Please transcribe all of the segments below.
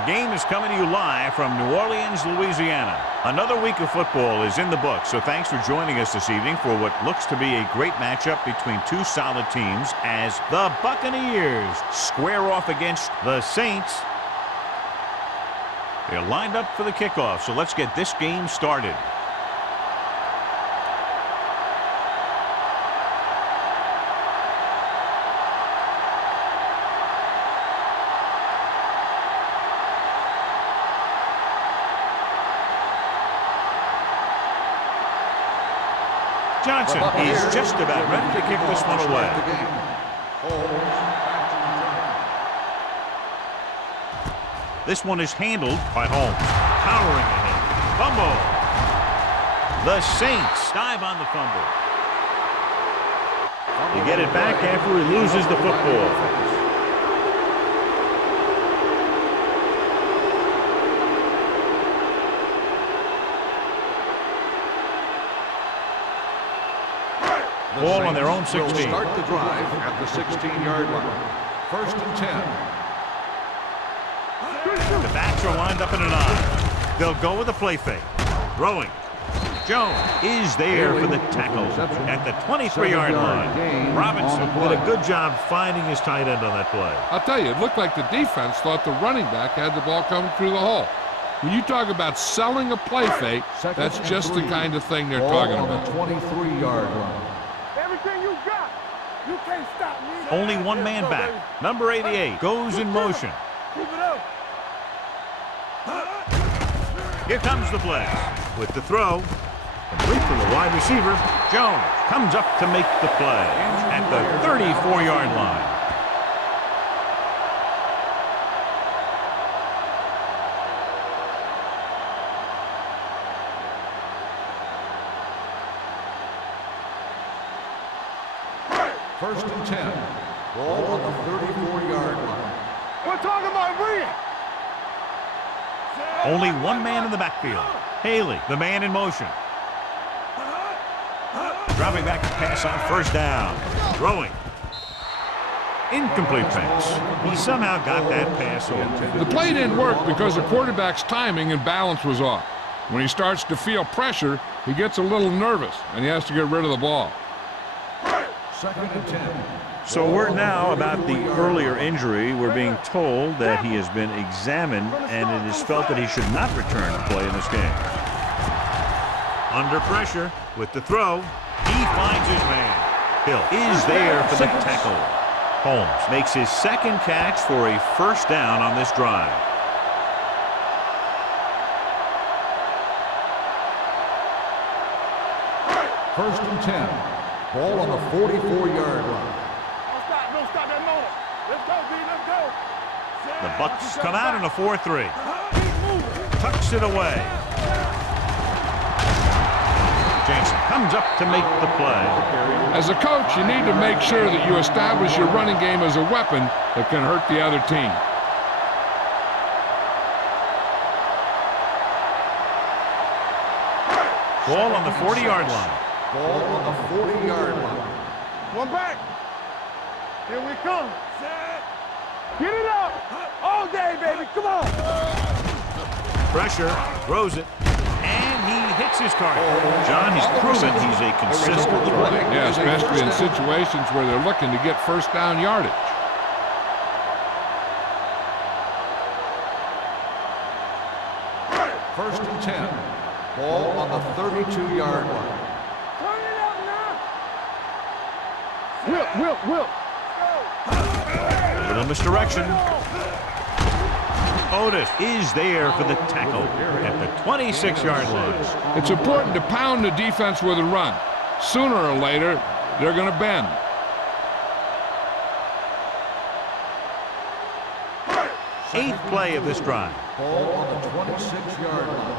Our game is coming to you live from New Orleans, Louisiana. Another week of football is in the books, so thanks for joining us this evening for what looks to be a great matchup between two solid teams as the Buccaneers square off against the Saints. They're lined up for the kickoff, so let's get this game started. Johnson is just about ready to kick this one away. This one is handled by Holmes. Powering ahead. Fumble. The Saints dive on the fumble. They get it back after he loses the football. Ball on their own 16. Will start the drive at the 16-yard line. 1st and 10. The backs are lined up in an I. They'll go with a play fake. Throwing. Jones is there for the tackle at the 23-yard line. Robinson did a good job finding his tight end on that play. I'll tell you, it looked like the defense thought the running back had the ball coming through the hole. When you talk about selling a play fake, that's just the kind of thing they're talking about. On the 23-yard line. You can't stop me. Only one man back. Number 88 goes in motion. Keep it up. Here comes the blitz. With the throw, complete for the wide receiver. Jones comes up to make the play at the 34-yard line. First and 10. Ball on the 34-yard line. We're talking about bringing. Only one man in the backfield. Haley, the man in motion. Dropping back to pass on first down. Throwing. Incomplete pass. He somehow got that pass off. The play didn't work because the quarterback's timing and balance was off. When he starts to feel pressure, he gets a little nervous, and he has to get rid of the ball. 2nd and 10. So word now about the earlier injury. We're being told that he has been examined and it is felt that he should not return to play in this game. Under pressure with the throw, he finds his man. Hill is there for the tackle. Holmes makes his second catch for a first down on this drive. First and 10. Ball on the 44-yard line. Don't stop that motor. Let's go, B, let's go. The Bucs come out in a 4-3. Tucks it away. Jackson comes up to make the play. As a coach, you need to make sure that you establish your running game as a weapon that can hurt the other team. Ball on the 40-yard line. Ball on the 40-yard line. One back. Here we come. Get it up. All day, baby. Come on. Pressure. Throws it. And he hits his target. John, he's proven he's a consistent player. Yeah, especially in situations where they're looking to get first down yardage. First and 10. Ball on the 32-yard line. Turn it up now. Whip. A little misdirection. Otis is there for the tackle at the 26-yard line. It's important to pound the defense with a run. Sooner or later, they're going to bend. Eighth play of this drive. Ball on the 26-yard line.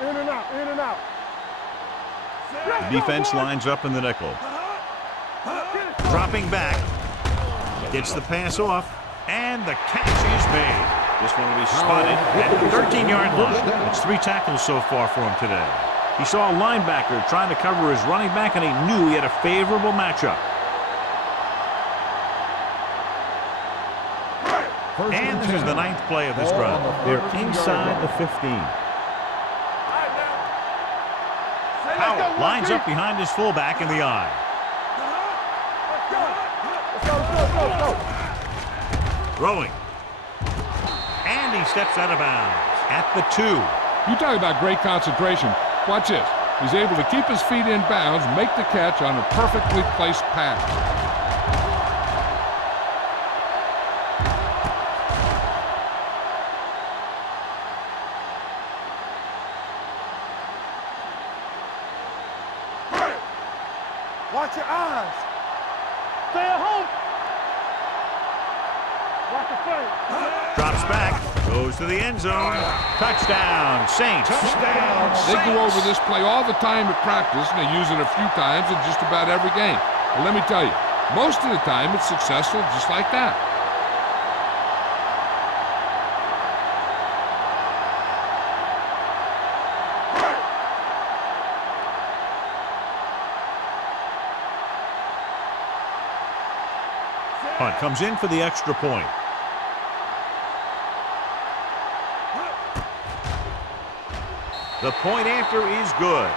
In and out. The defense lines up in the nickel. Dropping back. Gets the pass off. And the catch is made. This one will be spotted at the 13-yard line. It's 3 tackles so far for him today. He saw a linebacker trying to cover his running back, and he knew he had a favorable matchup. And this is the 9th play of this drive. They're inside the 15. Howard lines up behind his fullback in the eye. Throwing. And he steps out of bounds at the 2. You talk about great concentration. Watch this. He's able to keep his feet in bounds, make the catch on a perfectly placed pass. Watch your eyes. Stay at home. Watch the play. Drops back. Goes to the end zone. Touchdown, Saints. Touchdown, Saints. They go over this play all the time at practice, and they use it a few times in just about every game. But let me tell you, most of the time it's successful just like that. Punt comes in for the extra point. The point after is good.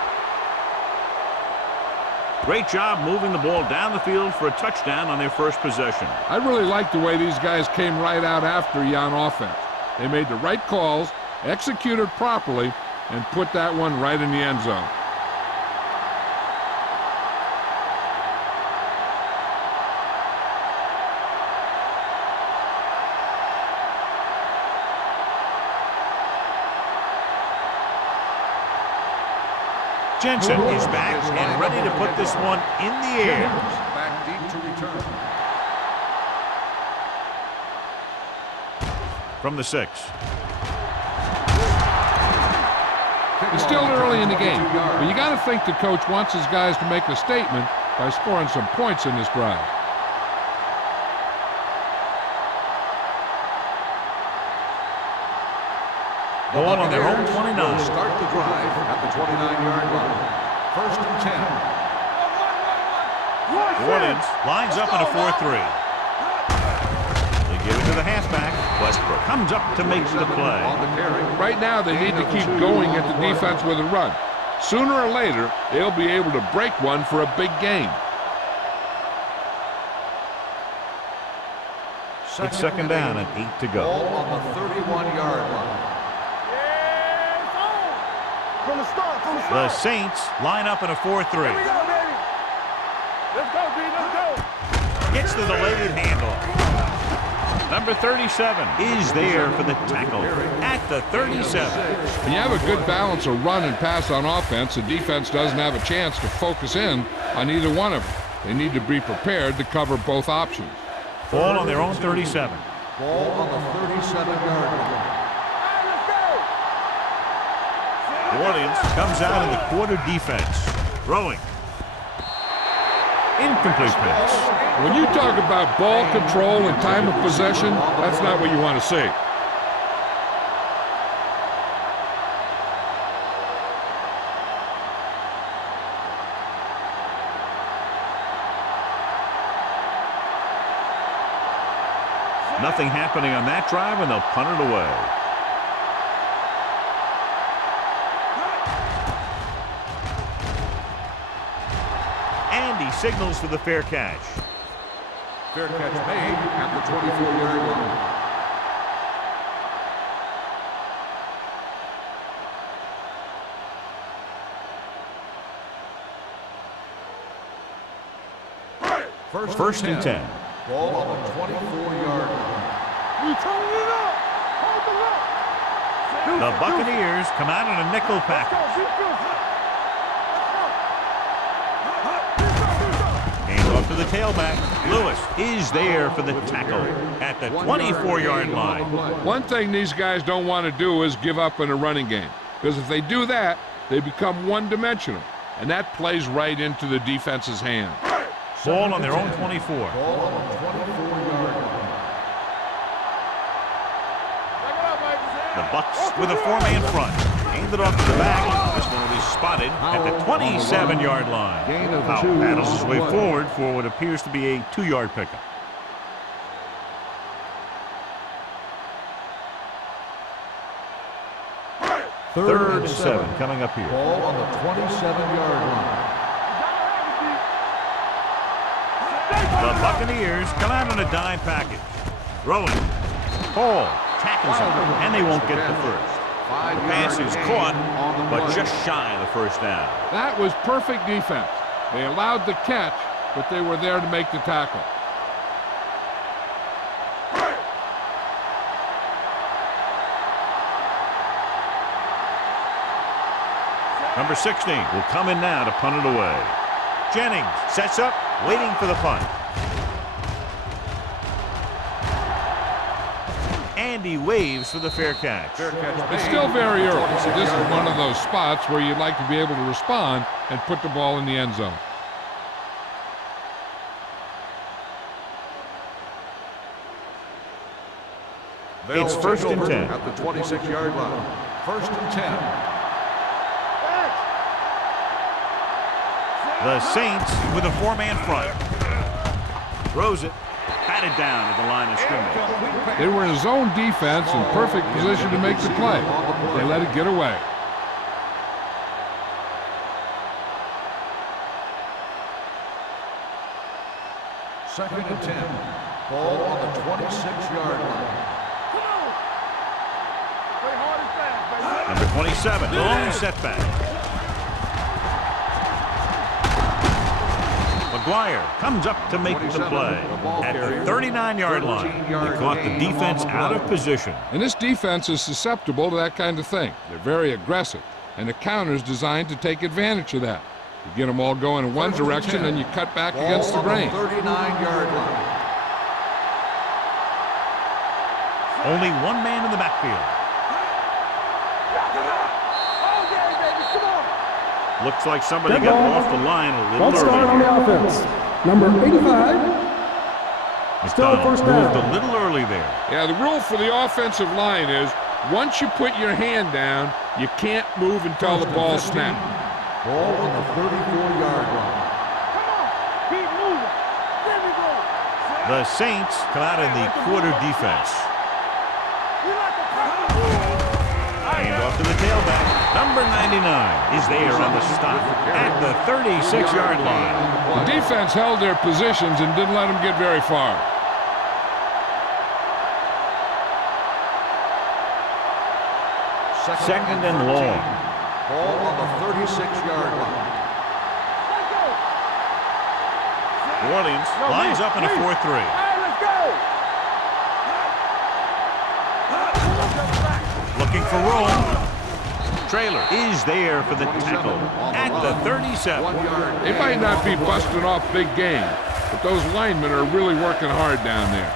Great job moving the ball down the field for a touchdown on their first possession. I really like the way these guys came right out after you on offense. They made the right calls, executed properly, and put that one right in the end zone. Jensen is back and ready to put this one in the air. Back deep to return. From the 6. It's still early in the game, but you got to think the coach wants his guys to make a statement by scoring some points in this drive. Ball on their own 29. Start the drive at the 29-yard line. First and 10. New Orleans lines up in a 4-3. They give it to the halfback. Westbrook comes up to make the play. Right now, they need to keep going at the defense with a run. Sooner or later, they'll be able to break one for a big gain. It's second down and 8 to go. Ball on the 31-yard line. From the start, from the The start. Saints line up in a 4-3. Here we go, baby. Let's go, B, let's go. Gets the delayed handoff. Number 37 is there for the tackle at the 37. When you have a good balance of run and pass on offense, the defense doesn't have a chance to focus in on either one of them. They need to be prepared to cover both options. Ball on their own 37. Ball on the 37-yard line. New Orleans comes out in the quarter defense. Throwing. Incomplete pass. When you talk about ball control and time of possession, that's not what you want to see. Nothing happening on that drive, and they'll punt it away. And he signals for the fair catch. Fair catch made at the 24-yard line. First and 10. Ball on the 24-yard line. We turning it up. Hold it up. The Buccaneers come out in a nickel package. Hand off to the tailback. Lewis is there for the tackle at the 24-yard line. One thing these guys don't want to do is give up in a running game, because if they do that, they become one-dimensional, and that plays right into the defense's hand. Ball on their own 24. Ball on the 24-yard line. The Bucs with a four-man front. Handed off to the back. This one will be spotted at the 27-yard line. Powell battles his way forward for what appears to be a 2-yard pickup. Third and 7 coming up here. Ball on the 27-yard line. The Buccaneers come out on a dime package. Rolling. Hall tackles him, and they won't get the first. The pass is caught, but just shy of the first down. That was perfect defense. They allowed the catch, but they were there to make the tackle. Number 16 will come in now to punt it away. Jennings sets up, waiting for the punt. And he waves for the fair catch. It's still very early, so this is one of those spots where you'd like to be able to respond and put the ball in the end zone. It's first and 10. At the 26-yard line. First and 10. The Saints with a four-man front. Throws it. Batted down at the line of scrimmage. They were in zone defense in perfect position to make the play. They let it get away. Second and 10. Ball on the 26-yard line. Number 27, long setback. McGuire comes up to make the play. At the 39-yard line, he caught the defense out of position. And this defense is susceptible to that kind of thing. They're very aggressive, and the counter is designed to take advantage of that. You get them all going in one direction, and you cut back against the grain. 39-yard line. Only one man in the backfield. Looks like somebody got off the line a little False start on the offense. Number 85. Still first down. Moved a little early there. Yeah, the rule for the offensive line is once you put your hand down, you can't move until the ball snaps. Ball on the 34-yard line. Keep moving. There we go. The Saints come out in the quarter defense. Hand off to the tailback. Number 99 is there on the stop at the 36-yard line. The defense held their positions and didn't let them get very far. Second and long. Ball on the 36-yard line. New Orleans lines up in a 4-3. Let's go. Looking for room. Trailer is there for the tackle at the 37. They might not be busting off big game, but those linemen are really working hard down there.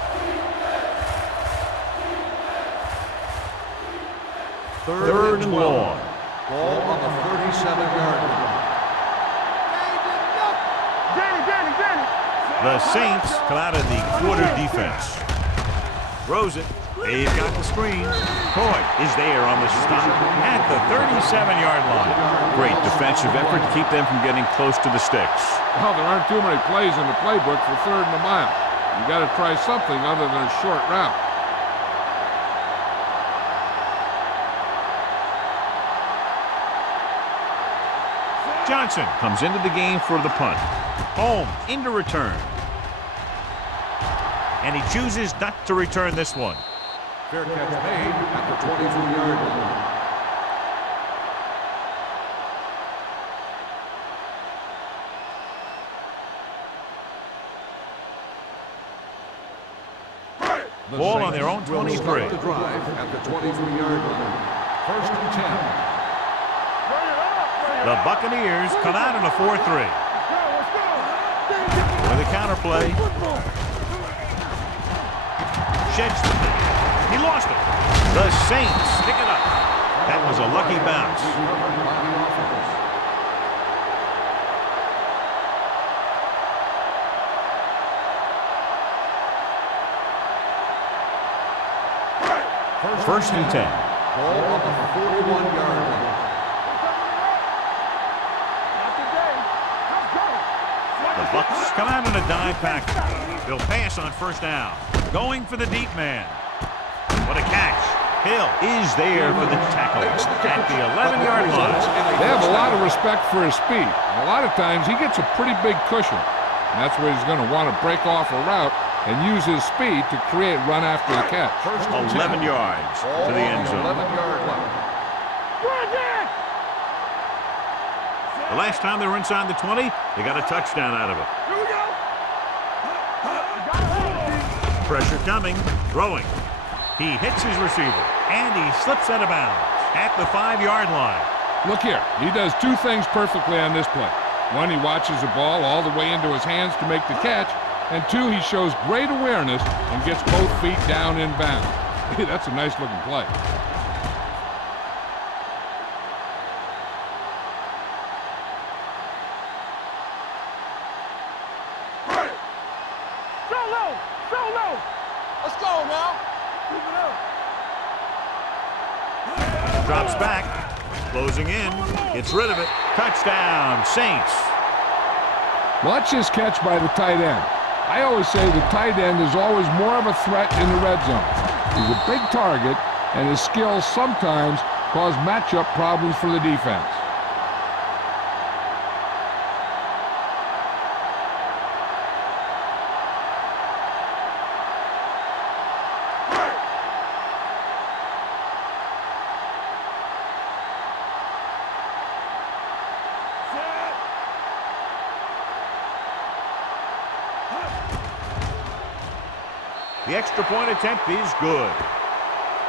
Third and long. Ball on the 37-yard line. Danny. The Saints come out in the quarter defense. Throws it. They've got the screen. Coy is there on the stop at the 37-yard line. Great defensive effort to keep them from getting close to the sticks. Well, there aren't too many plays in the playbook for third and a mile. You got to try something other than a short route. Johnson comes into the game for the punt. Holmes into return. And he chooses not to return this one. Fair catch made at the 22-yard line. Ball on their own 23. Start the drive at the 23-yard line. First and 10. The Buccaneers come out in a 4-3. With a counter play. Sheds the thing. He lost it. The Saints stick it up. That was a lucky bounce. First and 10. Ball on the 41-yard line. The Bucs come out in a dime package. They'll pass on first down. Going for the deep man. What a catch. Hill is there for the tackle at the 11-yard line. They have a lot of respect for his speed. A lot of times he gets a pretty big cushion. And that's where he's going to want to break off a route and use his speed to create run after the catch. 11 yards to the end zone. 11-yard line. The last time they were inside the 20, they got a touchdown out of it. Here we go. Pressure coming, throwing. He hits his receiver, and he slips out of bounds at the 5-yard line. Look here, he does two things perfectly on this play. One, he watches the ball all the way into his hands to make the catch, and two, he shows great awareness and gets both feet down in bounds. That's a nice looking play. Let's go now. Drops back, closing in, gets rid of it. Touchdown, Saints. Watch this catch by the tight end. I always say the tight end is always more of a threat in the red zone. He's a big target, and his skills sometimes cause matchup problems for the defense. The extra point attempt is good.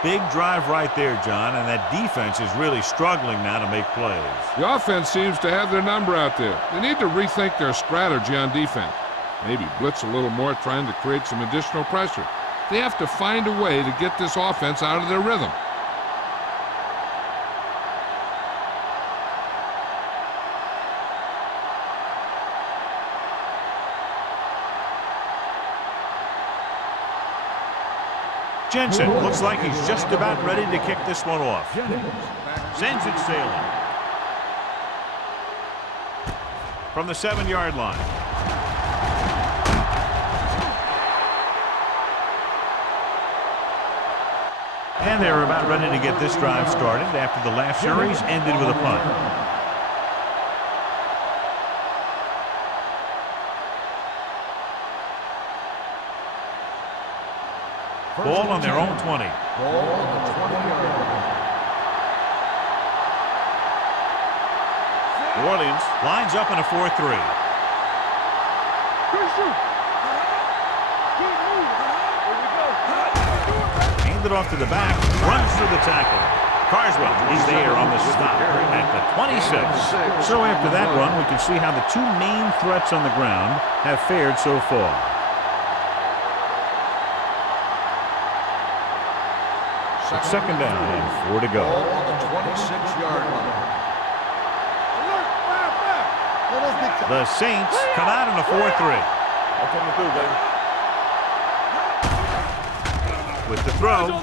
Big drive right there, John, and that defense is really struggling now to make plays. The offense seems to have their number out there. They need to rethink their strategy on defense. Maybe blitz a little more, trying to create some additional pressure. They have to find a way to get this offense out of their rhythm. Jensen looks like he's just about ready to kick this one off. Sends it sailing. From the 7-yard line. And they're about ready to get this drive started after the last series ended with a punt. Ball on their own 20. Ball on the 20-yard line. New Orleans lines up in a 4-3. Handed off to the back, runs through the tackle. Carswell is there on the stop at the 26. So after that run, we can see how the two main threats on the ground have fared so far. Second down and 4 to go. Ball on the 26-yard line. The Saints come out in a 4-3. With the throw,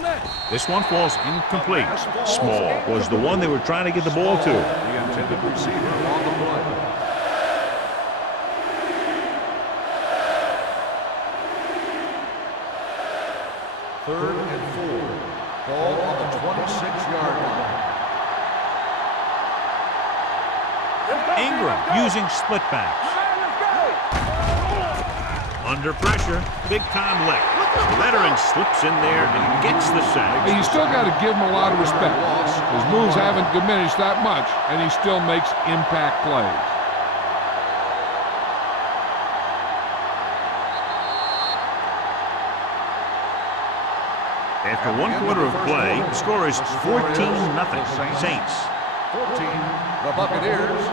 this one falls incomplete. Small was the one they were trying to get the ball to. The intended receiver on the play. Third and 4. Ball on the 26-yard line. Ingram using split backs. Under pressure, big-time lick. The veteran slips in there and gets the sack. Hey, you still got to give him a lot of respect. His moves haven't diminished that much, and he still makes impact plays. After 1 quarter of play, the score is 14-0. Saints. 14, the Buccaneers.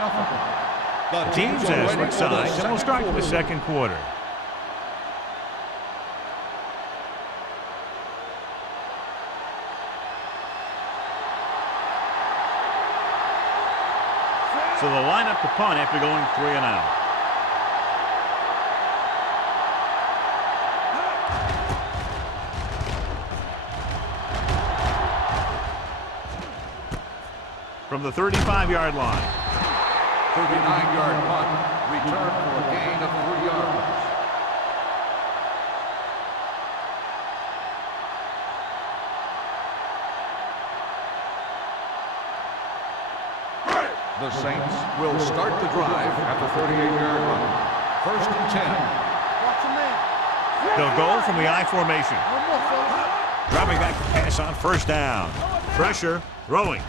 Nothing. The teams have switched sides, and we'll start the second quarter. So they'll line up to punt after going 3 and out. From the 35-yard line. 39-yard punt. Return for a gain of 3 yards. will start the drive at the 38-yard line. First and 10. Watch your man. They'll go from the I formation. One more, fella. Dropping back to pass on first down. Pressure, throwing,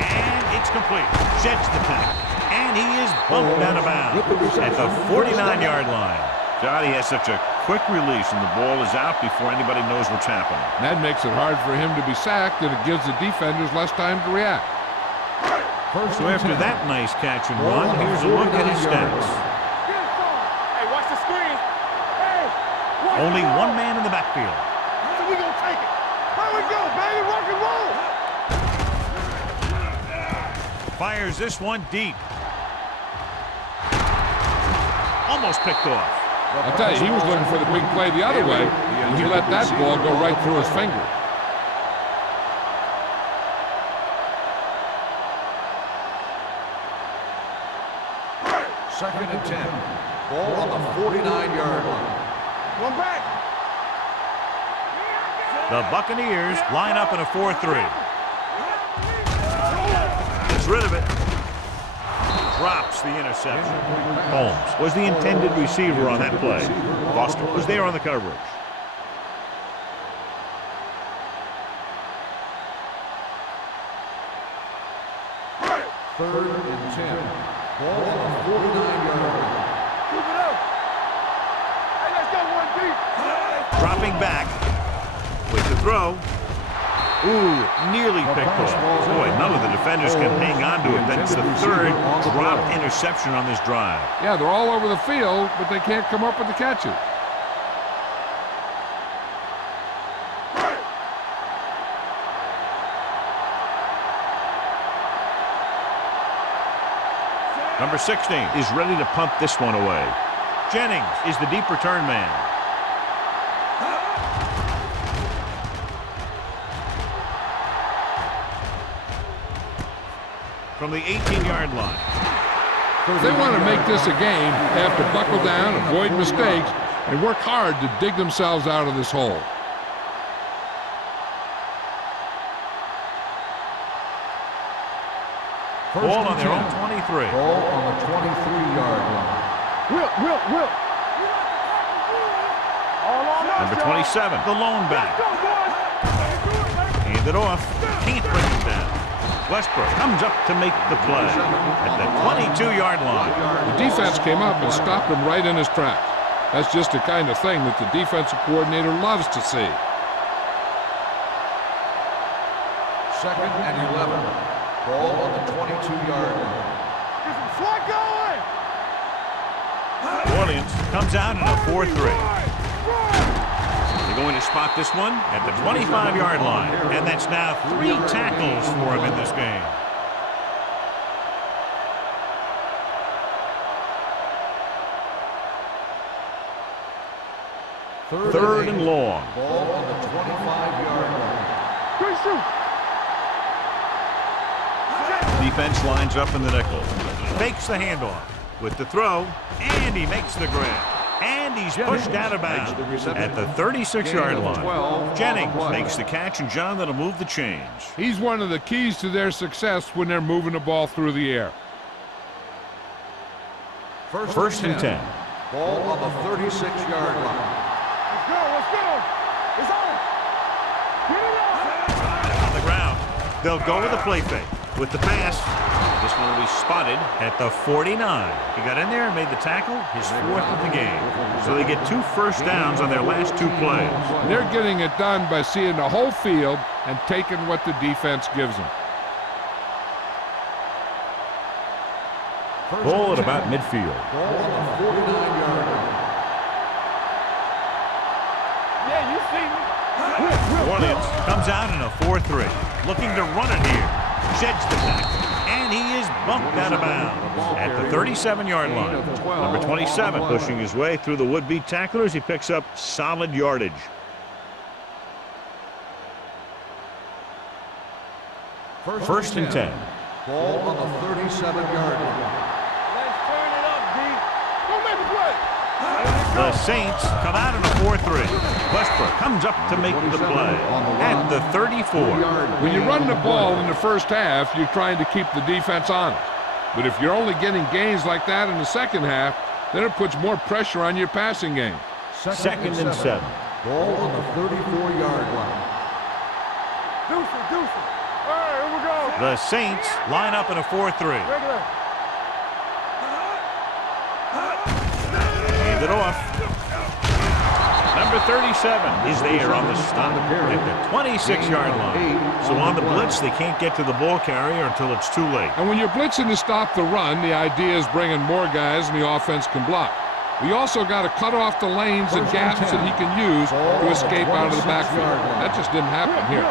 and it's complete. Sheds the tackle, and he is bumped out of bounds at the 49-yard line. God, he has such a quick release, and the ball is out before anybody knows what's happening. That makes it hard for him to be sacked, and it gives the defenders less time to react. So after that nice catch and run, here's a look at his stats. Hey, watch the screen. Hey, watch Only the one ball. man in the backfield. So we gonna take it. Here we go, baby. Rock and roll. Fires this one deep. Almost picked off. I'll tell you, he was looking for the big play the other way, and he let that ball go right through his finger. Second and 10. Ball on the 49-yard line. One back. The Buccaneers line up in a 4-3. Gets rid of it. Drops the interception. Holmes was the intended receiver on that play. Foster was there on the coverage. Third and 10. Ball on the 49-yard line. Keep it up. Hey, let's go one deep. Dropping back with the throw. Ooh, nearly picked off. Boy, none of the defenders can hang on to it. That's the third dropped interception on this drive. Yeah, they're all over the field, but they can't come up with the catches. Number 16 is ready to punt this one away. Jennings is the deep return man. From the 18-yard line. If they want to make this a game, they have to buckle down, avoid mistakes, and work hard to dig themselves out of this hole. Ball on their own 23. Ball on the 23-yard line. Will. All on us, Number y'all. 27, the lone back. Go, boys. Hand it off. Can't bring it down. Westbrook comes up to make the play at the 22-yard line. The defense came up and stopped him right in his tracks. That's just the kind of thing that the defensive coordinator loves to see. Second and 11. Ball on the 22-yard line. Get some swat going. New Orleans comes out in a 4-3. They're going to spot this one at the 25-yard line, and that's now 3 tackles for him in this game. Third and long. Ball on the 25-yard line. Good shoot. Defense lines up in the nickel. Fakes the handoff with the throw, and he makes the grab. And he's pushed out of bounds at the 36-yard line. Jennings makes the catch, and John, that'll move the change. He's one of the keys to their success when they're moving the ball through the air. First and 10. Ball on the 36-yard line. Let's go. It's on. Get it up. On the ground. They'll go with the play fake. With the pass, this one will be spotted at the 49. He got in there and made the tackle, his 4th of the game. So they get 2 first downs on their last 2 plays. They're getting it done by seeing the whole field and taking what the defense gives them. Ball at about midfield. Ball on the 49-yard line. Yeah, you see me. New Orleans comes out in a 4-3. Looking to run it here. Sheds the tackle. And he is bumped out of bounds at the 37-yard line. Number 27 pushing his way through the would-be tacklers. He picks up solid yardage. First and 10. Ball on the 37-yard line. Let's turn it up, D. Go make the play. The Saints come out in a 4-3. Westbrook comes up to make the play at the 34. When you run the ball in the first half, you're trying to keep the defense honest. But if you're only getting gains like that in the second half, then it puts more pressure on your passing game. Second and 7. Ball on the 34-yard line. Deuce. All right, here we go. The Saints line up in a 4-3. Regular. Hand it off. Number 37 is there on the stop at the 26-yard line. So on the blitz, they can't get to the ball carrier until it's too late. And when you're blitzing to stop the run, the idea is bringing more guys and the offense can block. We also got to cut off the lanes and gaps that he can use to escape out of the backfield. That just didn't happen here.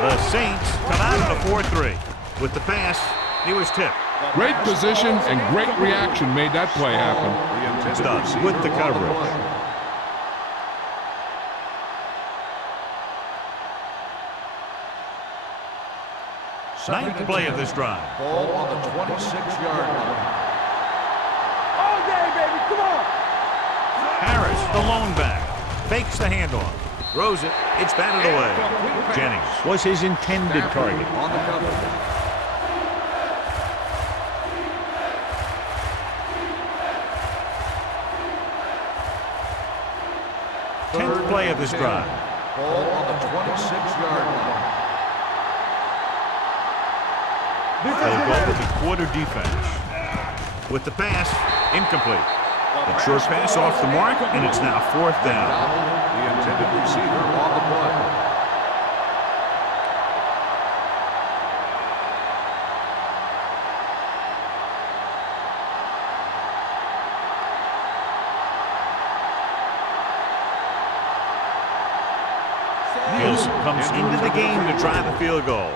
The Saints come out in a 4-3. With the pass, he was tipped. Great position and great reaction made that play happen. Does with the coverage. Ninth play of this drive. Ball on the 26-yard line. All day, baby. Come on. Harris, the lone back, fakes the handoff, throws it. It's batted away. Jennings was his intended target. On the cover. Tenth play of this drive. Ball on the 26-yard line. They'll go with the quarter defense. With the pass, incomplete. The short pass off the mark, and it's now 4th down. The intended receiver on the play. Gilson comes into the game to try the field goal.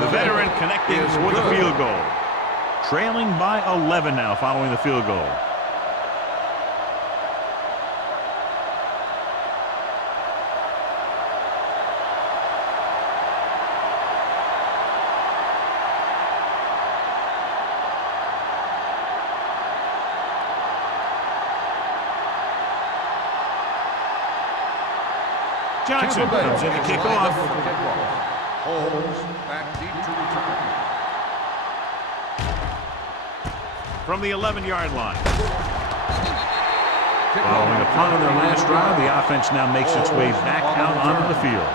The veteran connecting with the field goal. Trailing by 11 now following the field goal. Johnson comes in to kick off. Holmes back deep to return. From the 11-yard line. Following a punt on their last drive, the offense now makes its way back out onto the field.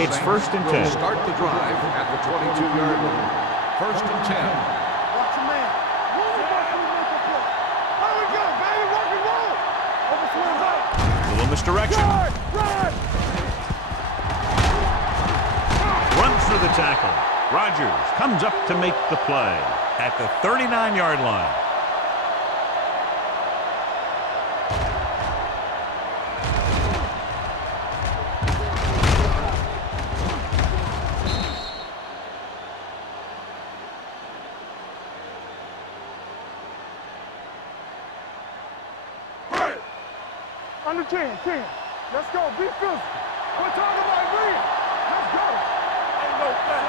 It's 1st and 10. Start the drive at the 22-yard line. 1st and 10. Watch your man. There we go, baby. Rock and roll. Overswings out. A little misdirection. Run. Runs through the tackle. Rogers comes up to make the play at the 39-yard line. Under 10. Let's go. Be physical. We're talking about agreeing. Let's go. Ain't no flag.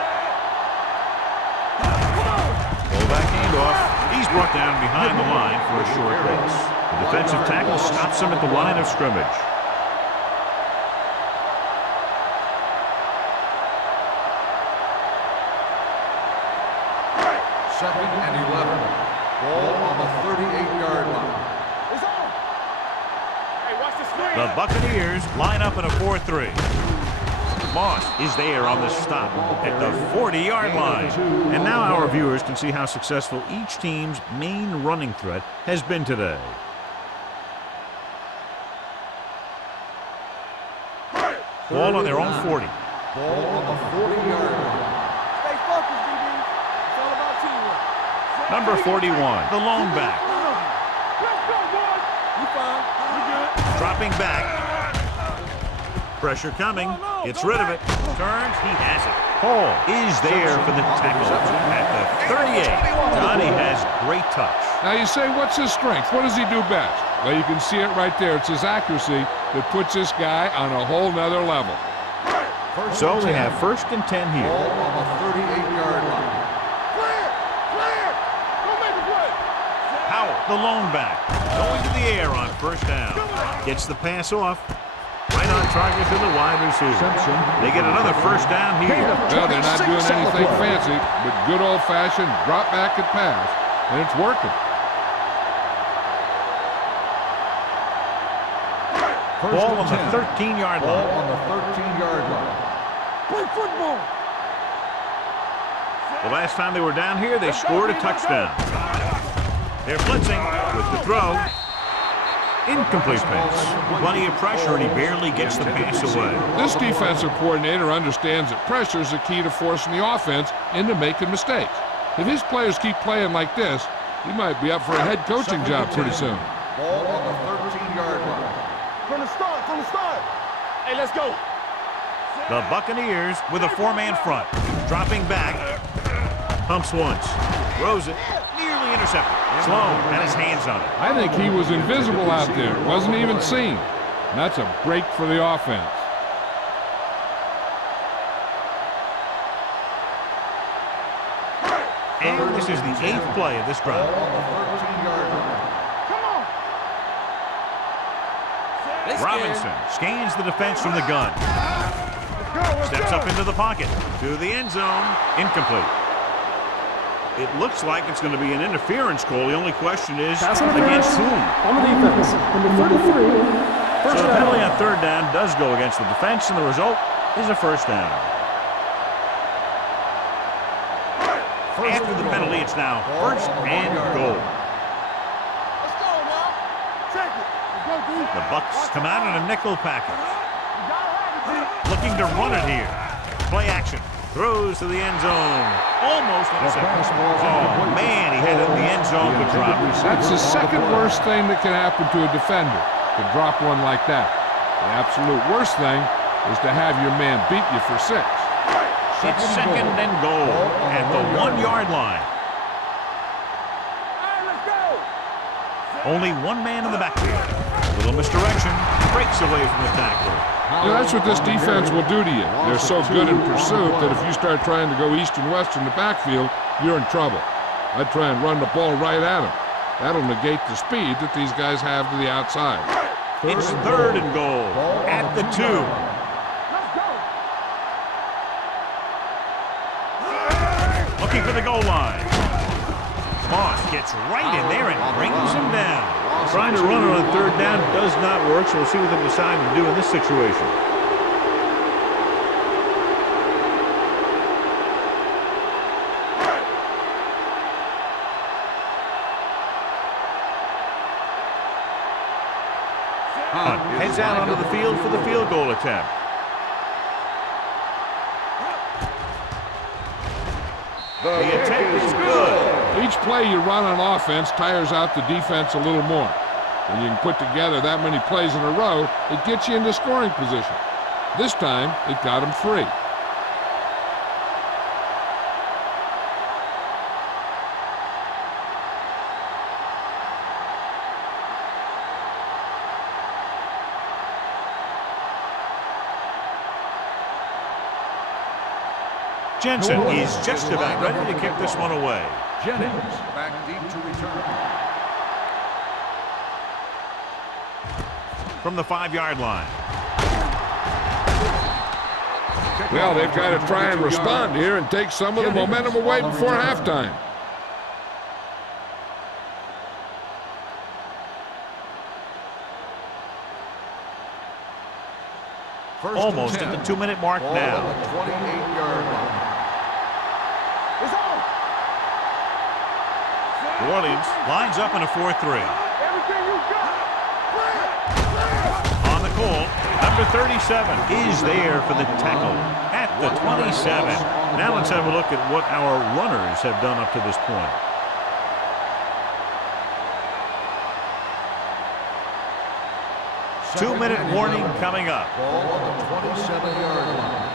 Come on. Fullback handoff. He's brought down behind the line for a short base. The defensive tackle stops him at the line of scrimmage. Second and 11. Ball on the 38-yard line. It's on. Hey, watch the screen. The Buccaneers line up in a 4-3. Moss is there on the stop at the 40-yard line. And now our viewers can see how successful each team's main running threat has been today. Ball on their own 40. Ball on the 40-yard line. Stay focused, DB. It's all about teamwork. Number 41, the lone back. Let's go, boys. You fine. You good. Dropping back. Pressure coming. Gets rid of it. Turns. He has it. Hall is there for the tackle at the 38. Johnny has great touch. Now you say, what's his strength? What does he do best? Well, you can see it right there. It's his accuracy that puts this guy on a whole nother level. So they have 1st and 10 here. Ball on the 38-yard line. Clear. Don't make the play. Howell the lone back. Going to the air on first down. Gets the pass off. Right on target to the wide receiver. They get another first down here. Well, they're not doing anything fancy, but good old-fashioned drop back and pass, and it's working. Ball on the 13-yard line. Ball on the 13-yard line. Play football. The last time they were down here, they scored a touchdown. They're blitzing with the throw. Incomplete pass. Plenty of pressure, and he barely gets the pass away. This defensive coordinator understands that pressure is the key to forcing the offense into making mistakes. If his players keep playing like this, he might be up for a head coaching job pretty soon. Ball on the 13-yard line. From the start. Hey, let's go. The Buccaneers with a four-man front. Dropping back. Pumps once. Throws it. Nearly intercepted. Sloan had his hands on it. I think he was invisible out there. Wasn't even seen. And that's a break for the offense. And this is the 8th play of this drive. Ball on the 13-yard line. Come on. Robinson scans the defense from the gun. Steps up into the pocket. To the end zone. Incomplete. It looks like it's going to be an interference call. The only question is Pass interference against whom? on the defense. Number 33. So First the down. penalty on third down does go against the defense, and the result is a first down. After the penalty, it's now first and goal. Let's go, man. Take it. Let's go, D. The Bucs come out in a nickel package. You gotta have it, D. Looking to run it here. Play action. Throws to the end zone. Almost intercepted. Oh, man, he had it in the end zone but dropped it. That's the second worst thing that can happen to a defender, to drop one like that. The absolute worst thing is to have your man beat you for 6. It's second and goal at the 1-yard line. Hey, let's go. Only one man in the backfield. A little misdirection. Breaks away from the tackler. You know, that's what this defense will do to you. They're so good in pursuit that if you start trying to go east and west in the backfield, you're in trouble. I'd try and run the ball right at them. That'll negate the speed that these guys have to the outside. It's third and goal at the 2. Let's go. Looking for the goal line. Moss gets right in there and brings him down. Trying to run it on third down does not work, so we'll see what they decide to do in this situation. Hunt heads out onto the field for the field goal attempt. The attempt is good. Each play you run on offense tires out the defense a little more. When you can put together that many plays in a row, it gets you into scoring position. This time, it got him free. Jensen is just about ready to kick this one away. Jennings back deep to return. From the 5-yard line. Well, they've got to try and respond here and take some of the momentum away before halftime. Almost at the 2-minute mark now. 28-yard line. It's on. New Orleans lines up in a 4-3. Everything you got. On the call, number 37 is there for the tackle at the 27. Now let's have a look at what our runners have done up to this point. Two-minute warning coming up. Ball on the 27-yard line.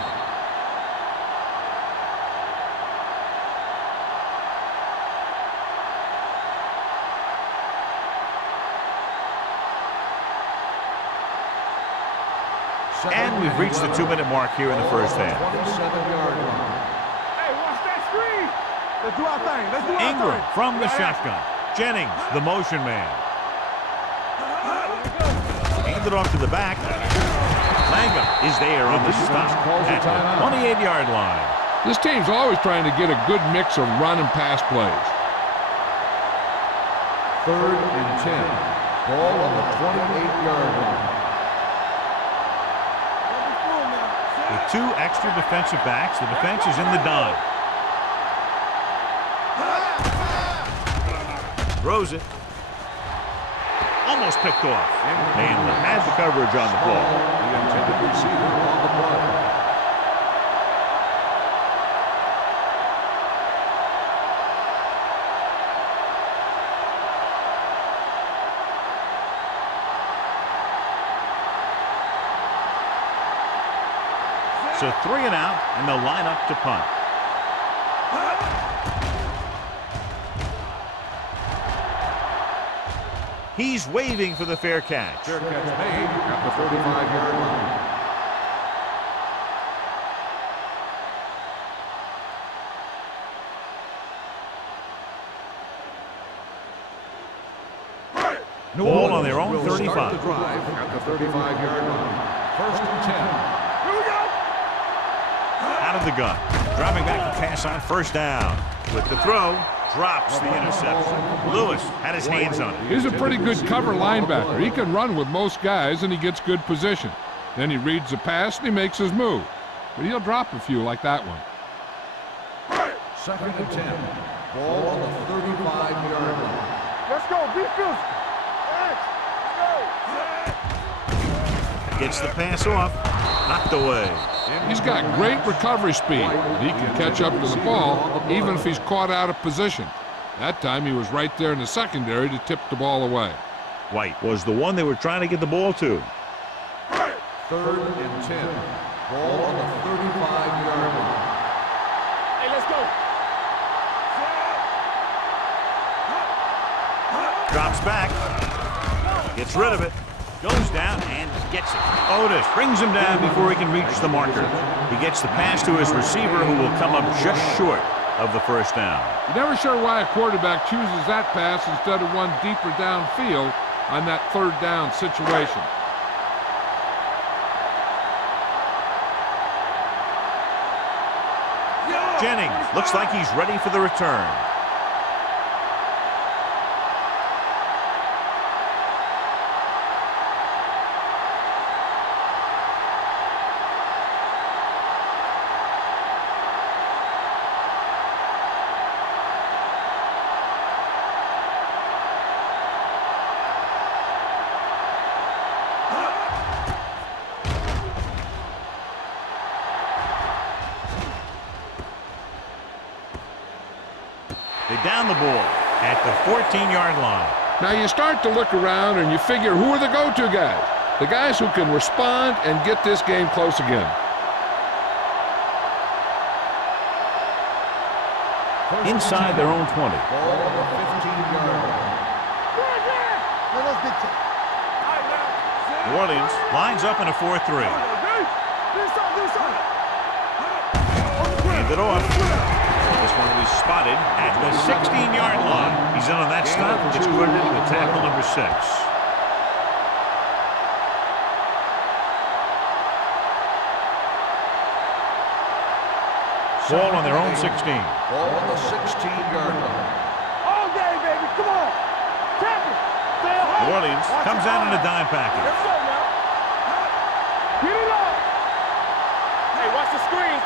And we've reached the 2-minute mark here in the first half. 27-yard line. Hey, watch that screen. Let's do our thing. Let's do our Ingram thing. from the shotgun. Jennings, the motion man. Handed off to the back. Mangum is there on the stop at the 28-yard line. This team's always trying to get a good mix of run and pass plays. 3rd and 10. Ball on the 28-yard line. With 2 extra defensive backs, the defense is in the dime. Throws it. Almost picked off. And has the coverage on the ball. The intended receiver on the play. So 3 and out, and they'll line up to punt. He's waving for the fair catch. Fair catch made at the 35-yard line. Ball on their own 35. Start the drive at the 35-yard line. 1st and 10. Out of the gun. Dropping back to pass on 1st down. With the throw, drops the interception. Lewis had his hands on it. He's a pretty good cover linebacker. He can run with most guys, and he gets good position. Then he reads the pass, and he makes his move. But he'll drop a few like that one. 2nd and 10. Ball on the 35-yard line. Let's go. Be physical. Gets the pass off. Knocked away. He's got great recovery speed. He can catch up to the ball even if he's caught out of position. That time he was right there in the secondary to tip the ball away. White was the one they were trying to get the ball to. 3rd and 10. Ball on the 35-yard line. Hey, let's go. Drops back. Gets rid of it. Goes down and gets it. Otis brings him down before he can reach the marker. He gets the pass to his receiver, who will come up just short of the 1st down. You're never sure why a quarterback chooses that pass instead of one deeper downfield on that 3rd down situation. Jennings looks like he's ready for the return. They down the ball at the 14-yard line. Now you start to look around and you figure, who are the go-to guys? The guys who can respond and get this game close again. Inside their own 20. Ball on the 15-yard line. New Orleans lines up in a 4-3. Hand it off. This one will be spotted at the 16-yard line. He's in on that stop. Gets credited with tackle number 6. Ball on their own 16. Ball on the 16-yard line. All day, baby. Come on. Tap it. New Orleans comes out in a dime package. Let's go now. Get it up. Hey, watch the screen.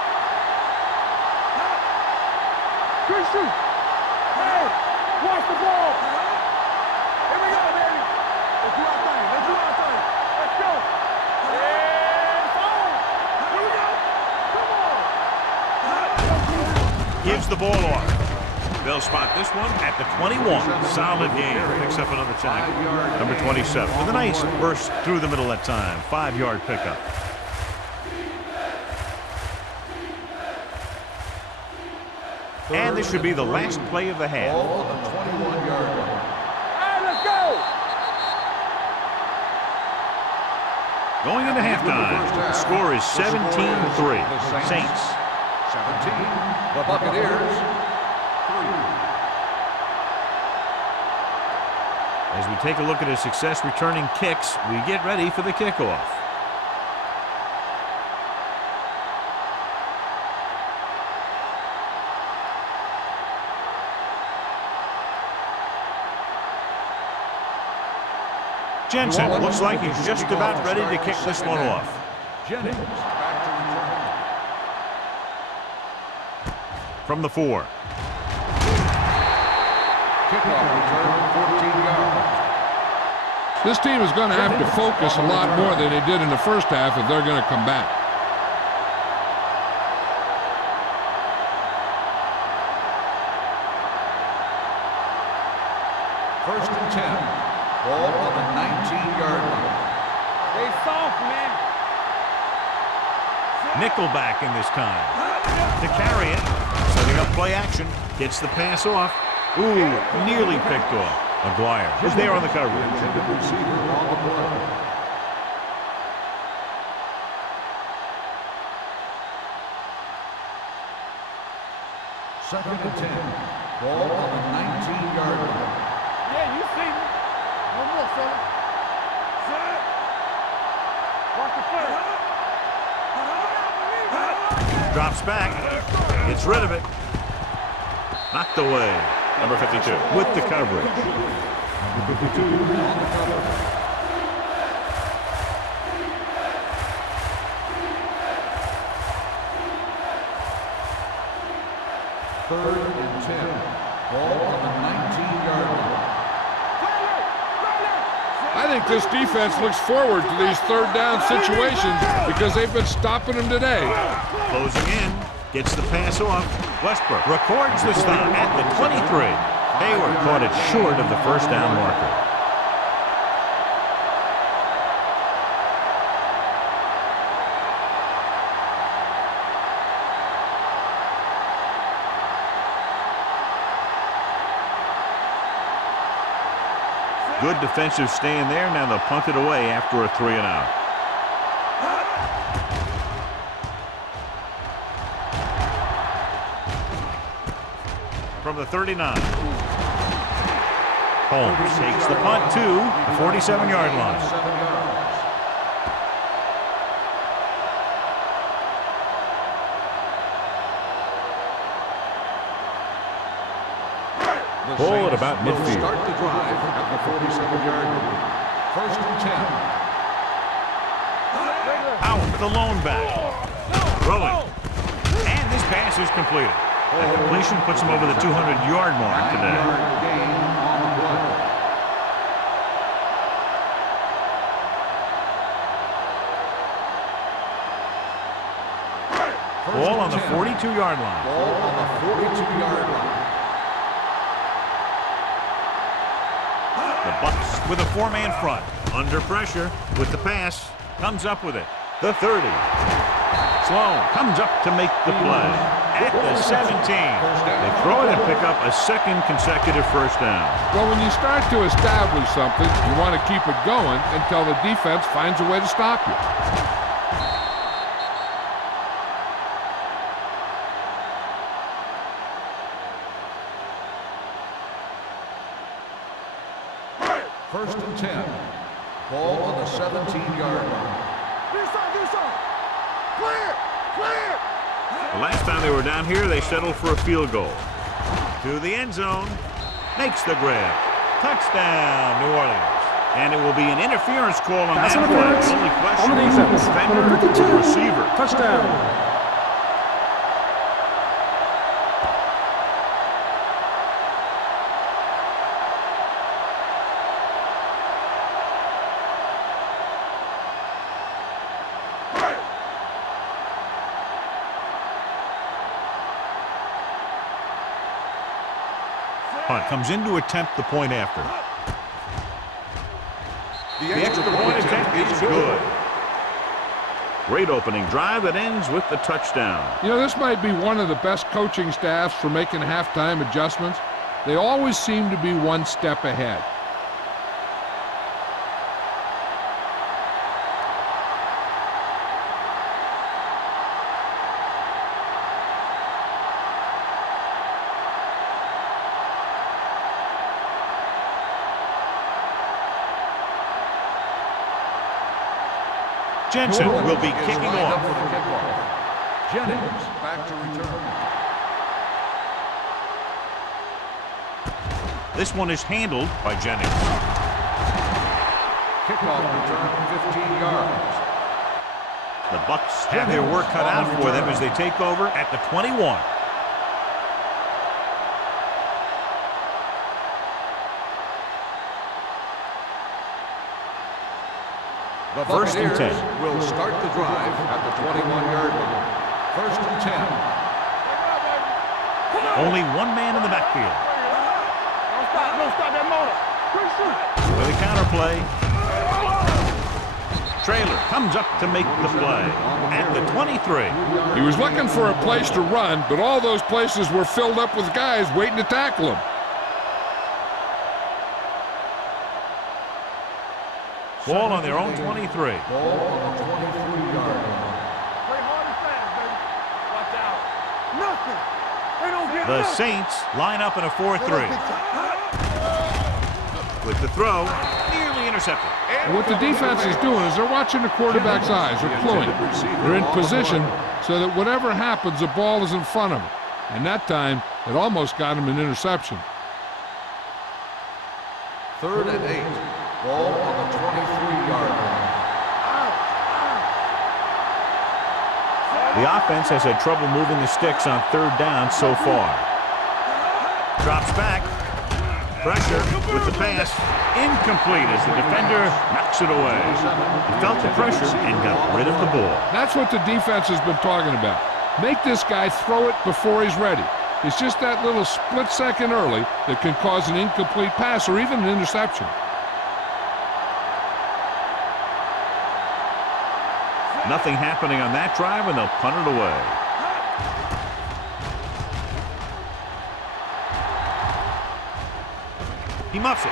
Good shoot. Hey, watch the ball. Here we go, baby. Let's do our thing. Let's do our thing. Let's go. And forward. Here we go. Come on. Gives the ball off. They'll spot this one at the 21. Solid game. Picks up another tackle. Number 27. With a nice burst through the middle that time. 5-yard pickup. And this should be the last play of the half. Ball on the 21-yard line. All right, let's go. Going into halftime, the score is 17-3. Saints. 17, the Buccaneers. 3. As we take a look at his success returning kicks, we get ready for the kickoff. Jensen looks like he's just about ready to kick this one off. Jennings back to return. From the 4. Kickoff return, 14 yards. This team is going to have to focus a lot more than they did in the first half if they're going to come back. First and 10. Ball on the 19-yard line. They soft, man. Nickelback in this time. To carry it. Setting up play action. Gets the pass off. Ooh, nearly picked off. McGuire is there on the coverage. Intended receiver on the play. Second and 10. Ball on the 19-yard line. Yeah, you see me. One more, fella. Set. Watch the first. Drops back. Gets rid of it. Knocked away. Number 52 with the coverage. Number 52 on the cover. Third and 10. Ball on the 19-yard line. I think this defense looks forward to these third down situations because they've been stopping them today. Closing in. Gets the pass off. Westbrook records the stop at the 23. Hayward caught it short of the first down marker. Good defensive stand there. Now they'll punt it away after a 3 and out. From the 39. Holmes takes the punt to the 47-yard line. 7 yards. Ball at about midfield. Start the drive at the 47-yard line. First and 10. Out for the lone back. Throwing. And this pass is completed. That completion puts him over the 200-yard mark today. 9-yard gain on the play. Ball on the 42-yard line. Ball on the 42-yard line. The Bucks with a 4-man front. Under pressure with the pass. Comes up with it. The 30. Sloan comes up to make the play. At the 17. They throw it and pick up a second consecutive first down. Well, when you start to establish something, you want to keep it going until the defense finds a way to stop you. First and 10. Ball on the 17-yard line. Clear! Clear! The last time they were down here, they settled for a field goal. To the end zone. Makes the grab. Touchdown, New Orleans. And it will be an interference call on Pass that play. interference The only on question the was defense. the defender Number or 52. the receiver. Touchdown. Punt comes in to attempt the point after. The extra point attempt is good. Great opening drive that ends with the touchdown. You know, this might be one of the best coaching staffs for making halftime adjustments. They always seem to be one step ahead. Jensen will be kicking off. For the kickoff. Jennings back to return. This one is handled by Jennings. Kickoff return 15 yards. The Bucs have their work cut out for them as they take over at the 21. The First and 10. Will start the drive at the 21-yard line. First and 10. Only one man in the backfield. Don't stop that motor. With a counterplay. Traylor comes up to make the play at the 23. He was looking for a place to run, but all those places were filled up with guys waiting to tackle him. Ball on their own 23. Ball on the 23-yard line. Play hard and fast, baby. Watch out. Nothing. They don't get The nothing. Saints line up in a 4-3. With the throw, nearly intercepted. And what the defense is doing is they're watching the quarterback's eyes. They're cluing. They're in position so that whatever happens, the ball is in front of them. And that time, it almost got him an interception. Third and 8. Ball on the 23-yard line. The offense has had trouble moving the sticks on third down so far. Drops back. Pressure with the pass. Incomplete as the defender knocks it away. He felt the pressure and got rid of the ball. That's what the defense has been talking about. Make this guy throw it before he's ready. It's just that little split second early that can cause an incomplete pass or even an interception. Nothing happening on that drive, and they'll punt it away. He muffs it.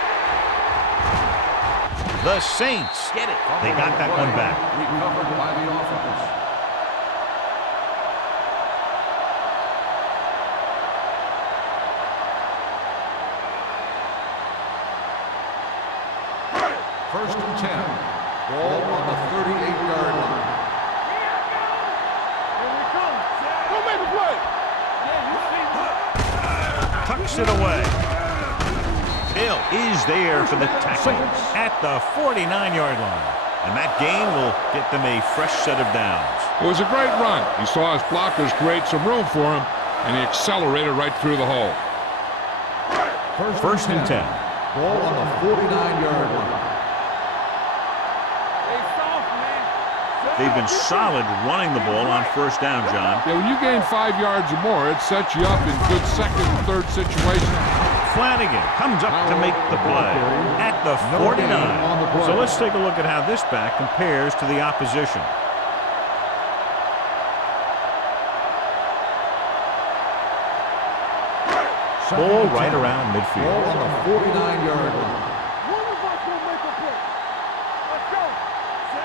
The Saints get it. They got that one back. Recovered by the offense. First and 10. Ball on the 38-yard line. Don't make a play. Tucks it away. Hill is there for the tackle at the 49-yard line. And that gain will get them a fresh set of downs. It was a great run. He saw his blockers create some room for him, and he accelerated right through the hole. First and 10. Ball on the 49-yard line. They've been solid running the ball on first down, John. Yeah, when you gain 5 yards or more, it sets you up in good second and third situations. Flanagan comes up to make the play at the 49. So let's take a look at how this back compares to the opposition. Ball right around midfield. Ball on the 49-yard line. One of us will make a play. Let's go.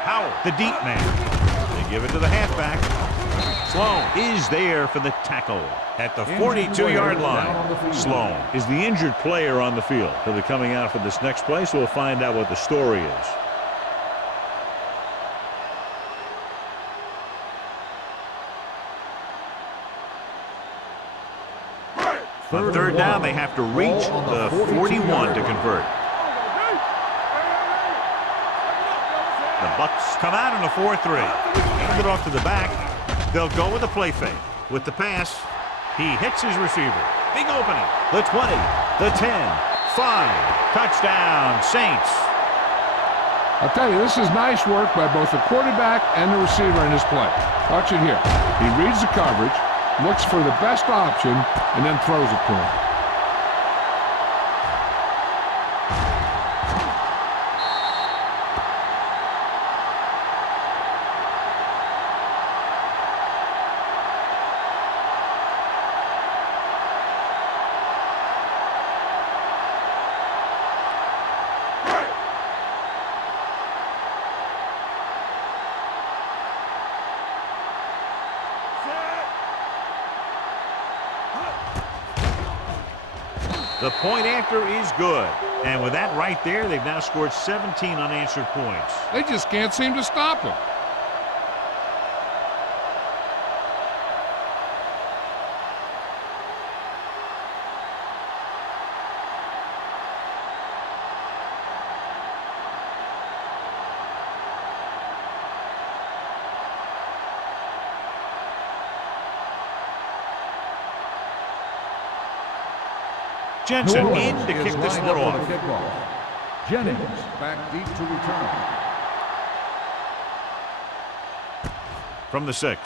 Howell, the deep man. They give it to the halfback. Sloan is there for the tackle at the 42-yard line. Sloan is the injured player on the field. He'll be coming out for this next play, so we'll find out what the story is. On third down, they have to reach the 41 to convert. The Bucs come out in a 4-3. Hand it off to the back. They'll go with a play fake. With the pass, he hits his receiver. Big opening. The 20, the 10, 5. Touchdown, Saints. I'll tell you, this is nice work by both the quarterback and the receiver in this play. Watch it here. He reads the coverage, looks for the best option, and then throws it to him. The point after is good. And with that right there, they've now scored 17 unanswered points. They just can't seem to stop him. Jensen New in Orleans to is kick this lined one up off. for the kickoff. Jennings back deep to return. From the 6.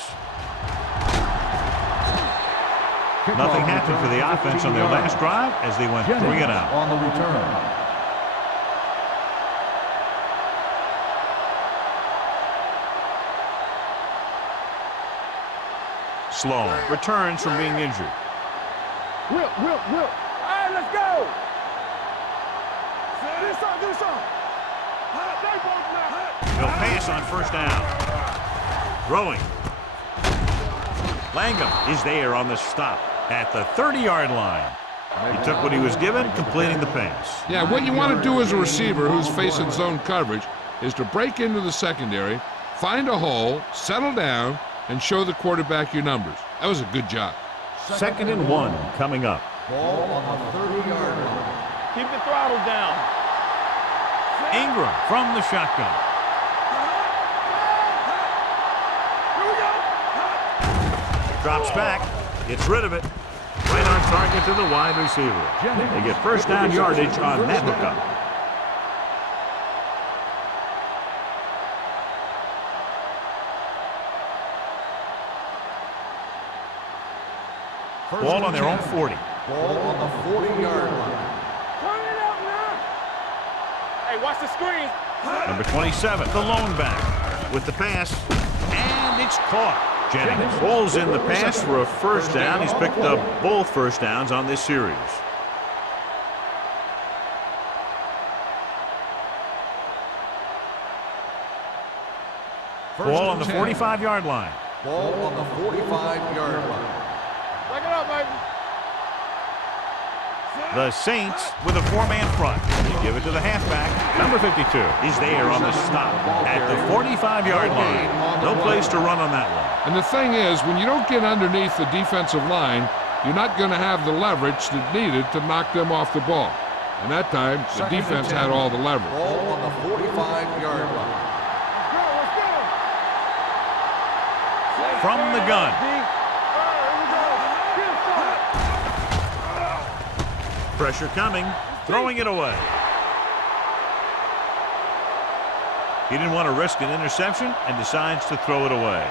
Kickoff Nothing happened for the return, offense 15 on their last yards. drive as they went 3 Jennings and out. on the return. Sloan returns from being injured. Whip. All right, let's go. Do some. He'll pass on first down. Throwing. Langham is there on the stop at the 30-yard line. He took what he was given, completing the pass. Yeah, what you want to do as a receiver who's facing zone coverage is to break into the secondary, find a hole, settle down, and show the quarterback your numbers. That was a good job. 2nd and 1 coming up. Ball on the 30-yard line. Keep the throttle down. Ingram from the shotgun. Here we go. Drops back, gets rid of it. Right on target to the wide receiver. They get first down yardage on that hookup. Ball on their own 40. Ball on the 40-yard line. Turn it up now. Hey, watch the screen. Number 27, the lone back with the pass, and it's caught. Jennings pulls in the pass for a first down. He's picked up both first downs on this series. Ball on the 45-yard line. Ball on the 45-yard line. Back it up, baby. The Saints with a 4-man front. They give it to the halfback. Number 52 is there on the stop at the 45-yard line. No place to run on that one. And the thing is, when you don't get underneath the defensive line, you're not going to have the leverage that's needed to knock them off the ball. And that time, the defense had all the leverage. Ball on the 45-yard line. Let's go. From the gun. Pressure coming, throwing it away. He didn't want to risk an interception and decides to throw it away.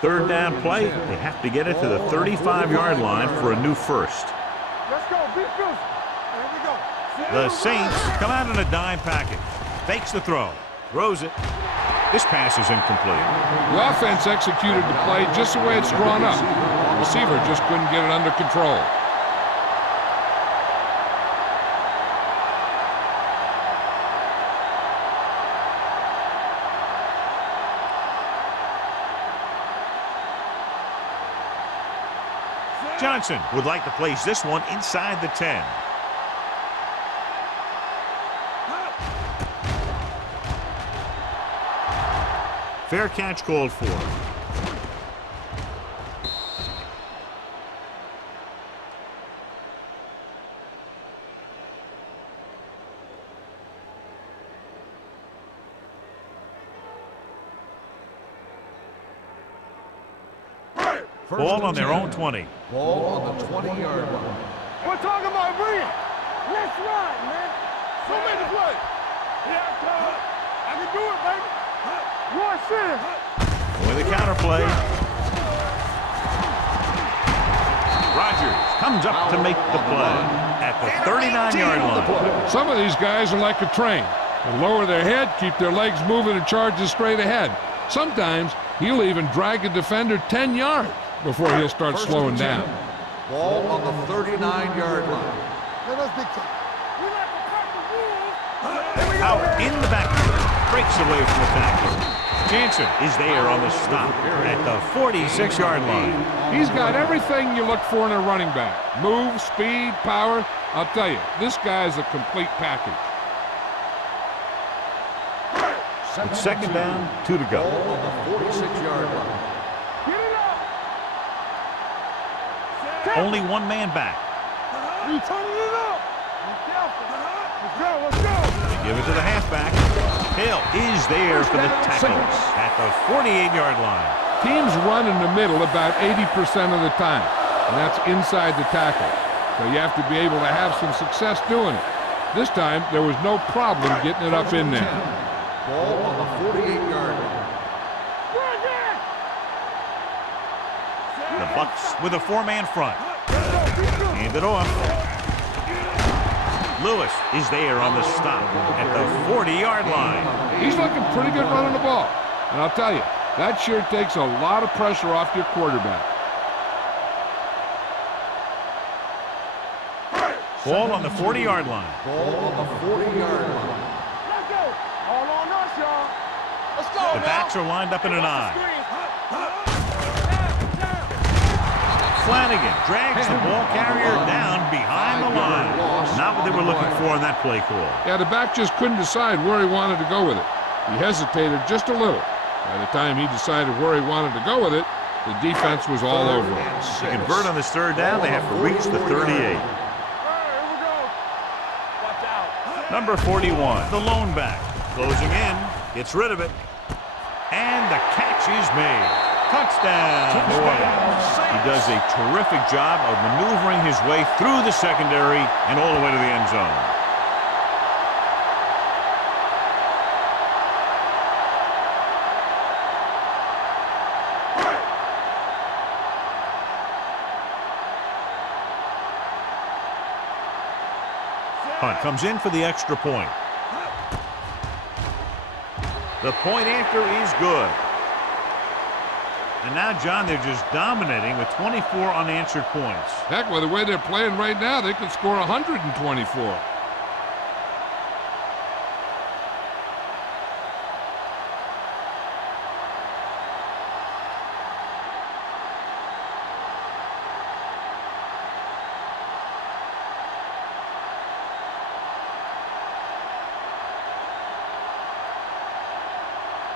Third down play, they have to get it to the 35-yard line for a new first. Let's go. Be fierce. Here we go. The Saints come out in a dime package. Fakes the throw. Throws it. This pass is incomplete. The offense executed the play just the way it's drawn up. The receiver just couldn't get it under control. Johnson would like to place this one inside the 10. Fair catch called for. Ball on their own 20. Ball on the 20-yard line. We're talking about brilliant. Let's ride, man. So many plays. Yeah, I can do it, baby. One center. With a counter play. Rogers comes up to make the play at the 39-yard line. Some of these guys are like a train. They lower their head, keep their legs moving, and charges straight ahead. Sometimes he'll even drag a defender 10 yards before he'll start slowing down. Ball on the 39-yard line. Let us big time. We like to crack the rules. Here we go. Out in the backfield. Breaks away from the tackle. Jansen is there on the stop at the 46-yard line. He's got everything you look for in a running back. Move, speed, power. I'll tell you, this guy's a complete package. It's second down, 2 to go. Ball on the 46-yard line. Get it up. Only one man back. We turning it up. Let's go, let's go. They give it to the halfback. Hill is there for the tackle at the 48-yard line. Teams run in the middle about 80% of the time, and that's inside the tackle. So you have to be able to have some success doing it. This time, there was no problem getting it up in there. Ball on the 48-yard line. The Bucks with a four-man front. Hand it off. Lewis is there on the stop at the 40-yard line. He's looking pretty good running the ball. And I'll tell you, that sure takes a lot of pressure off your quarterback. Ball on the 40-yard line. Ball on the 40-yard line. Let's go. All on us, y'all. Let's go, The backs are lined up in an eye. Flanagan drags the ball carrier down behind the line. Not what they were looking for on that play call. Yeah, the back just couldn't decide where he wanted to go with it. He hesitated just a little. By the time he decided where he wanted to go with it, the defense was all over him. To convert on this third down, they have to reach the 38. Number 41, the lone back. Closing in, gets rid of it. And the catch is made. Touchdown. He does a terrific job of maneuvering his way through the secondary and all the way to the end zone. Hunt comes in for the extra point. The point after is good. And now, John, they're just dominating with 24 unanswered points. Heck, with the way they're playing right now, they could score 124.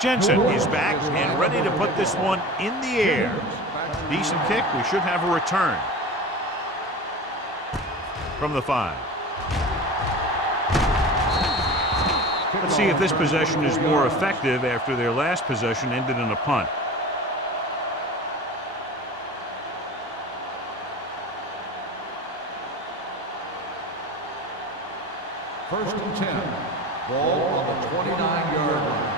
Jensen is back and ready to put this one in the air. Decent kick. We should have a return from the 5. Let's see if this possession is more effective after their last possession ended in a punt. First and 10. Ball on the 29-yard line.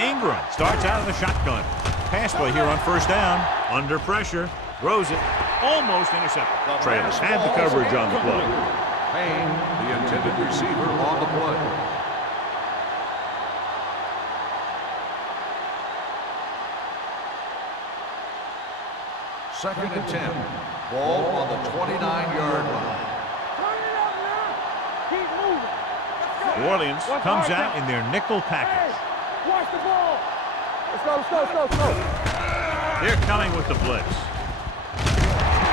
Ingram starts out of the shotgun. Pass play here on first down. Under pressure. Throws it. Almost intercepted. Trailers had the coverage on the play. Payne, the intended receiver, on the play. Second and 10. Ball on the 29-yard line. New Orleans comes out in their nickel package. Watch the ball. Let's go, let's go, let's go, let's go. They're coming with the blitz.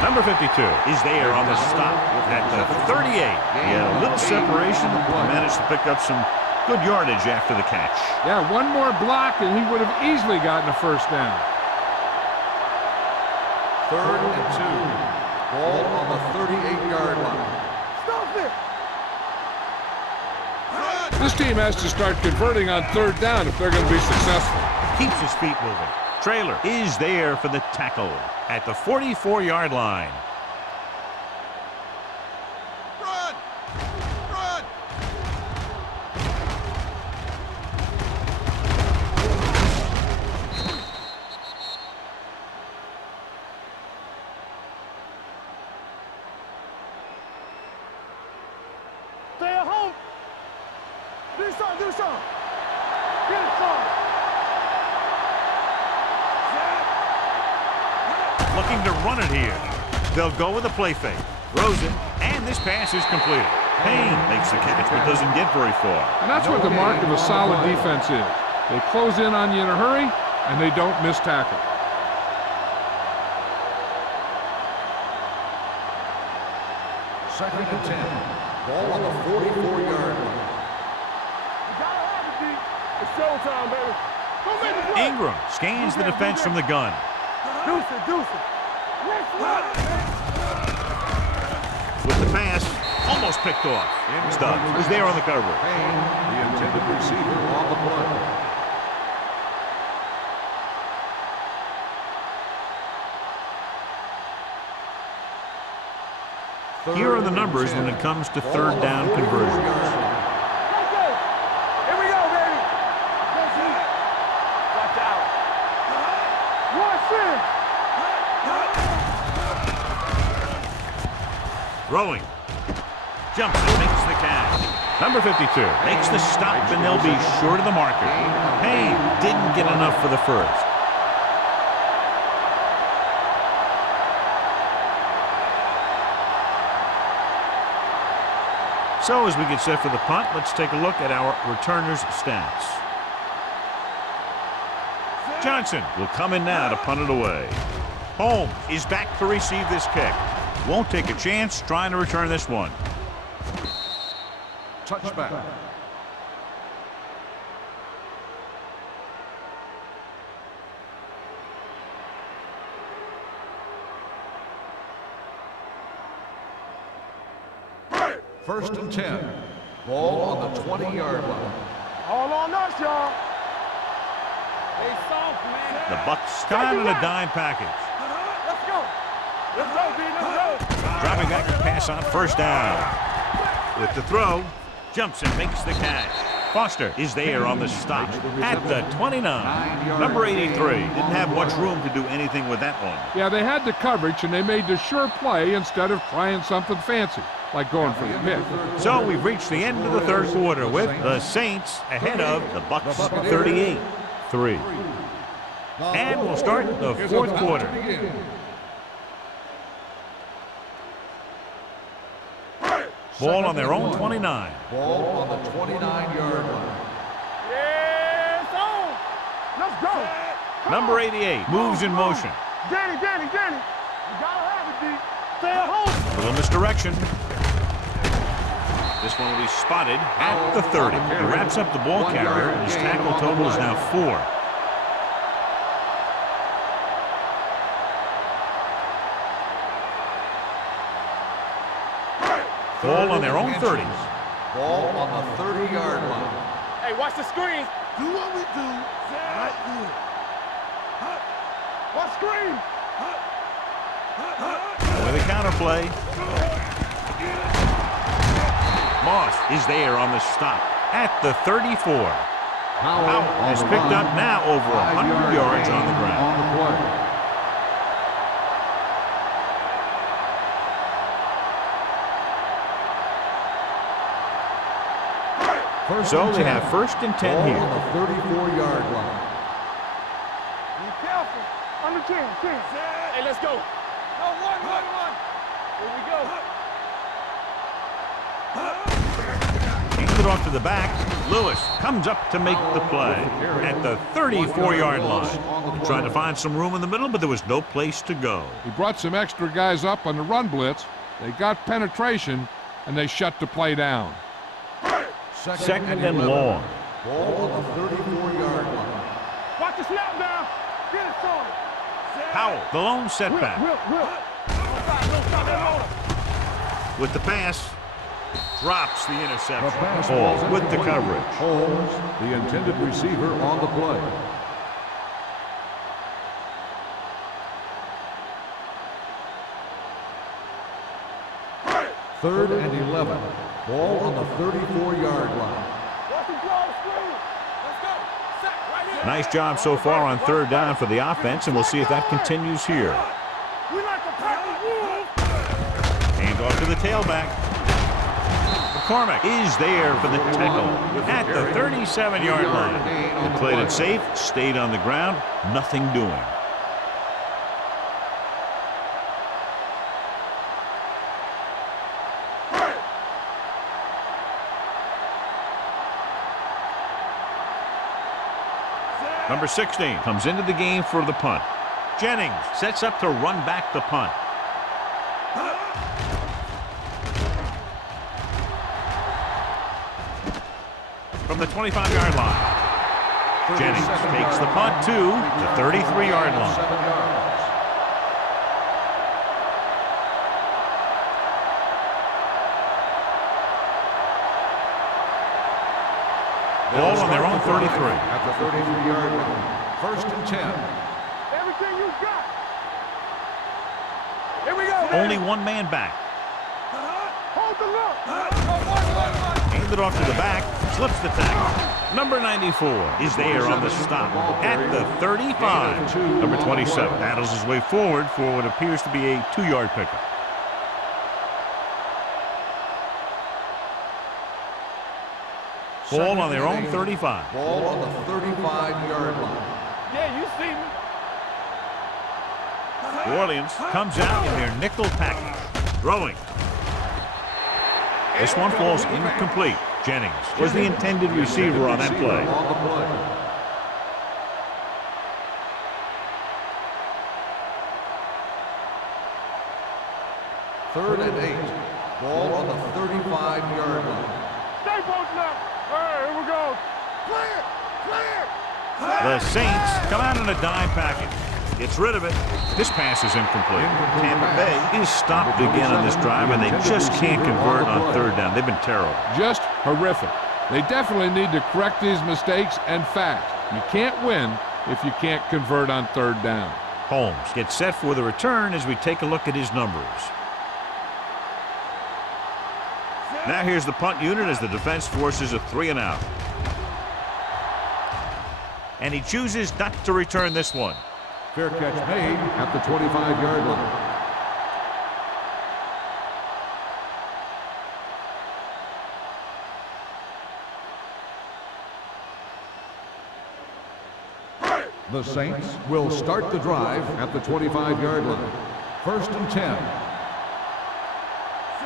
Number 52 is there on the stop at the 38. He had a little separation, managed to pick up some good yardage after the catch. Yeah, one more block and he would have easily gotten a first down. Third and 2. Ball on the 38-yard line. Stop it. This team has to start converting on third down if they're going to be successful. Keeps his feet moving. Trailer is there for the tackle at the 44-yard line. Run! Run! Stay at home. Do something, do something. Get it, son. Looking to run it here. They'll go with a play fake. Throws it, and this pass is completed. Payne makes the catch, but doesn't get very far. And that's what the mark of a solid defense is. They close in on you in a hurry, and they don't miss tackle. Second and 10. Ball on the 44-yard line. You gotta have it, D. It's showtime, baby. Go make the play. Ingram scans the defense from the gun. Deuce it, deuce it. Let's run. Ball's picked off. Stubbs is there on the coverage. Payne, the intended receiver on the play. Here are the numbers when it comes to third down conversions. Let's go. Here we go, baby. Watch out. Watch it. Throwing. Jumps and makes the catch. Number 52 makes the stop, and they'll be short of the marker. Payne didn't get enough for the first. So as we get set for the punt, let's take a look at our returners' stats. Johnson will come in now to punt it away. Holmes is back to receive this kick. Won't take a chance trying to return this one. Touchback. First and 10. Ball on the 20-yard line. All on us, y'all. They soft, man. The Bucks come out in a dime package. Let's go. Let's go, B. Let's go. Dropping back to pass on first down. With the throw, jumps and makes the catch. Foster is there on the stop at the 29. Number 83 didn't have much room to do anything with that one. Yeah, they had the coverage, and they made the sure play instead of trying something fancy, like going for the pick. So we've reached the end of the third quarter with the Saints ahead of the Bucks 38-3. And we'll start the fourth quarter. Ball on their own 29. Ball on the 29-yard line. Yes, on. Let's go. Number 88 moves in motion. Danny. You gotta have it, D. Stay at home. A little misdirection. This one will be spotted at the 30. He wraps up the ball carrier. His tackle total is now 4. Ball on their own 30s. Ball on the 30-yard line. Hey, watch the screen. Do what we do right here. Watch screen. With a counter play. Moss is there on the stop at the 34. Powell has picked up now over 100 yards on the ground. On the play. So they have first and 10 here. On the 34-yard line. Be careful. Under 10. Hey, let's go. No, one. Here we go. Hands it off to the back. Lewis comes up to make the play at the 34-yard line. Trying to find some room in the middle, but there was no place to go. He brought some extra guys up on the run blitz. They got penetration, and they shut the play down. Second and long. Ball on the 34-yard line. Watch the snap now. Get it started. Powell, the lone setback. Will. Don't stop that motor. With the pass, drops the The interception. pass Hall falls with the incomplete. coverage. Holmes, the intended receiver on the play. Third and 11. Ball on the 34-yard line. Watch the ball screen. Let's go. Sack right here. Nice job so far on third down for the offense, and we'll see if that continues here. We like to pack the wolves. Hand off to the tailback. McCormick is there for the tackle at the 37-yard line. They played it safe, stayed on the ground, nothing doing. Number 16 comes into the game for the punt. Jennings sets up to run back the punt. From the 25-yard line. Jennings takes the punt to the 33-yard line. 7 yards. Ball on their own 33. At the 33-yard line. 1st and 10. Everything you got. Here we go. Only one man back. Hold the look. Hand it off to the back. Slips the tackle. Number 94 is there on the stop at the 35. Number 27 battles his way forward for what appears to be a 2-yard pickup. Ball on their own 35. Ball on the 35-yard line. Yeah, you see me. New Orleans comes out in their nickel package. Throwing. This one falls incomplete. Jennings was the intended receiver on that play. On the play. Third and 8. Ball on the 35-yard line. Stay posted up. All right, here we go. Clear. Clear. The Saints come out in a dime package. Gets rid of it. This pass is incomplete. Tampa Bay is stopped again on this drive, and they just can't convert on 3rd down. They've been terrible. Just horrific. They definitely need to correct these mistakes and fast. You can't win if you can't convert on 3rd down. Holmes gets set for the return as we take a look at his numbers. Now here's the punt unit as the defense forces a 3-and-out. And he chooses not to return this one. Fair catch made at the 25-yard line. The Saints will start the drive at the 25-yard line. 1st and 10.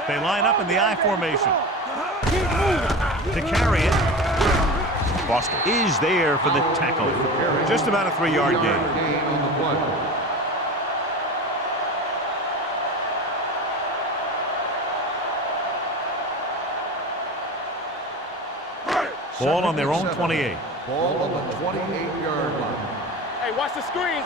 They line up in the I formation. To carry it. Boston is there for the tackle. Just about a 3-yard gain. On the play. Ball on their own 28. Ball on the 28-yard line. Hey, watch the screen.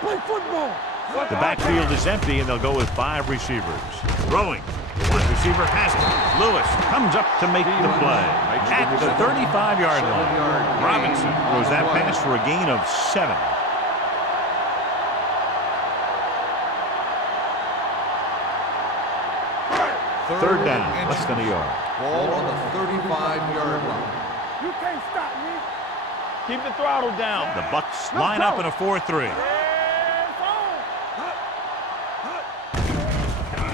Play football. The backfield is empty, and they'll go with 5 receivers. Throwing. One receiver has it. Lewis comes up to make the play. At the 35-yard line. Robinson throws that pass for a gain of 7. Third down, less than a yard. Ball on the 35-yard line. You can't stop me. Keep the throttle down. The Bucks line up in a 4-3.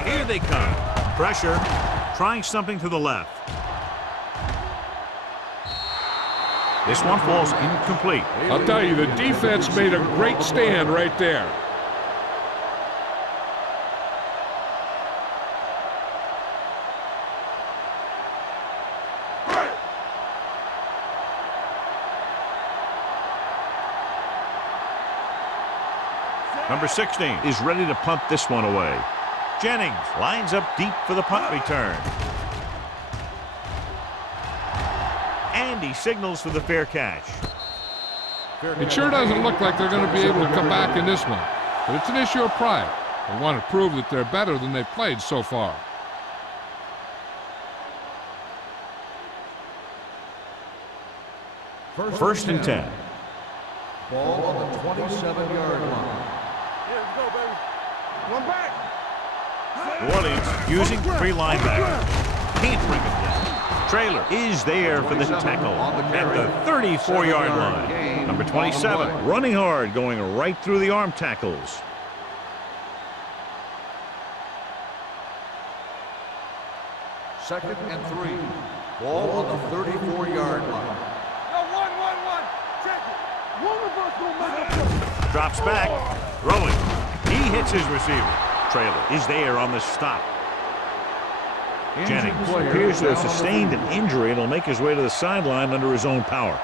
Here they come. Pressure. Trying something to the left. This one falls incomplete. I'll tell you, the defense made a great stand right there. Number 16 is ready to punt this one away. Jennings lines up deep for the punt return. And he signals for the fair catch. It sure doesn't look like they're going to be able to come back in this one, but it's an issue of pride. They want to prove that they're better than they've played so far. First and 10. Ball on the 27-yard line. Yeah, let's go, baby. One back. New Orleans using 3 linebackers. Can't bring it down. Trailer is there for the tackle at the 34-yard line. Number 27 running hard, going right through the arm tackles. Second and 3. Ball on the 34-yard line. One. Check it. One of us will make a play. Drops back. Throwing. He hits his receiver. Trailer is there on the stop. Jennings appears to have sustained an injury and will make his way to the sideline under his own power.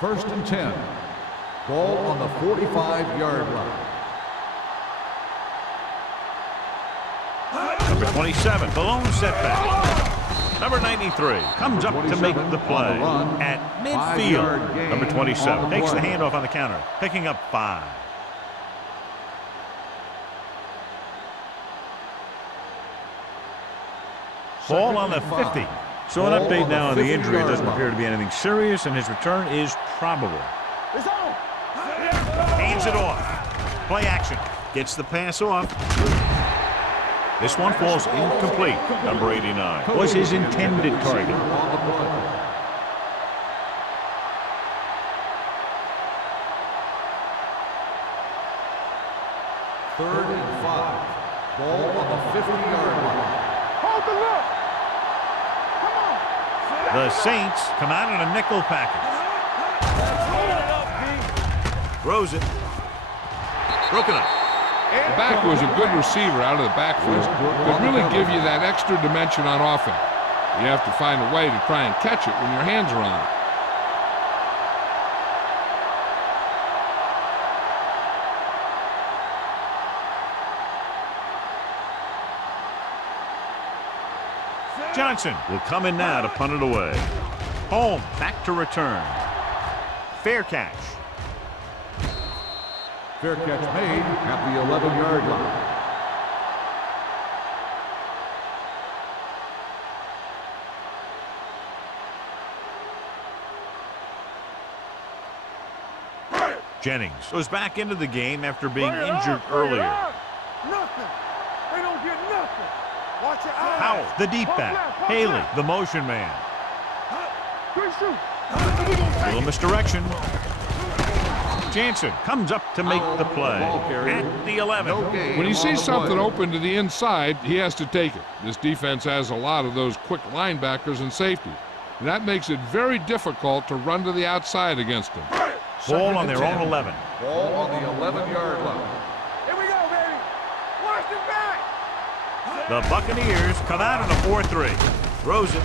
First and 10. Ball on the 45-yard line. Number 27, the lone setback. Number 93 comes up to make the play at midfield. Number 27 takes the handoff on the counter, picking up 5. Ball on the 50. So an update now on the injury. It doesn't appear to be anything serious, and his return is probable. It's on. Hands it off. Play action. Gets the pass off. This one falls incomplete. Number 89 was his intended target. Third and 5. Ball on the 50-yard line. Hold the look. Come on. The Saints come out in a nickel package. Throws it. Broken up. The back was a good receiver out of the backfield. Could really give you that extra dimension on offense. You have to find a way to try and catch it when your hands are on it. Johnson will come in now to punt it away. Home, back to return. Fair catch. Fair catch made at the 11-yard line. Jennings goes back into the game after being injured earlier. Nothing. They don't get nothing. Watch your eyes. Powell, the deep back. Haley, the motion man. Quick shoot. A little misdirection. Jansen comes up to make the play at the 11. When he sees something open to the inside, he has to take it. This defense has a lot of those quick linebackers and safety. That makes it very difficult to run to the outside against them. Ball on their own 11. Ball on the 11-yard line. Here we go, baby. Watch the back. The Buccaneers come out in a 4-3. Throws it.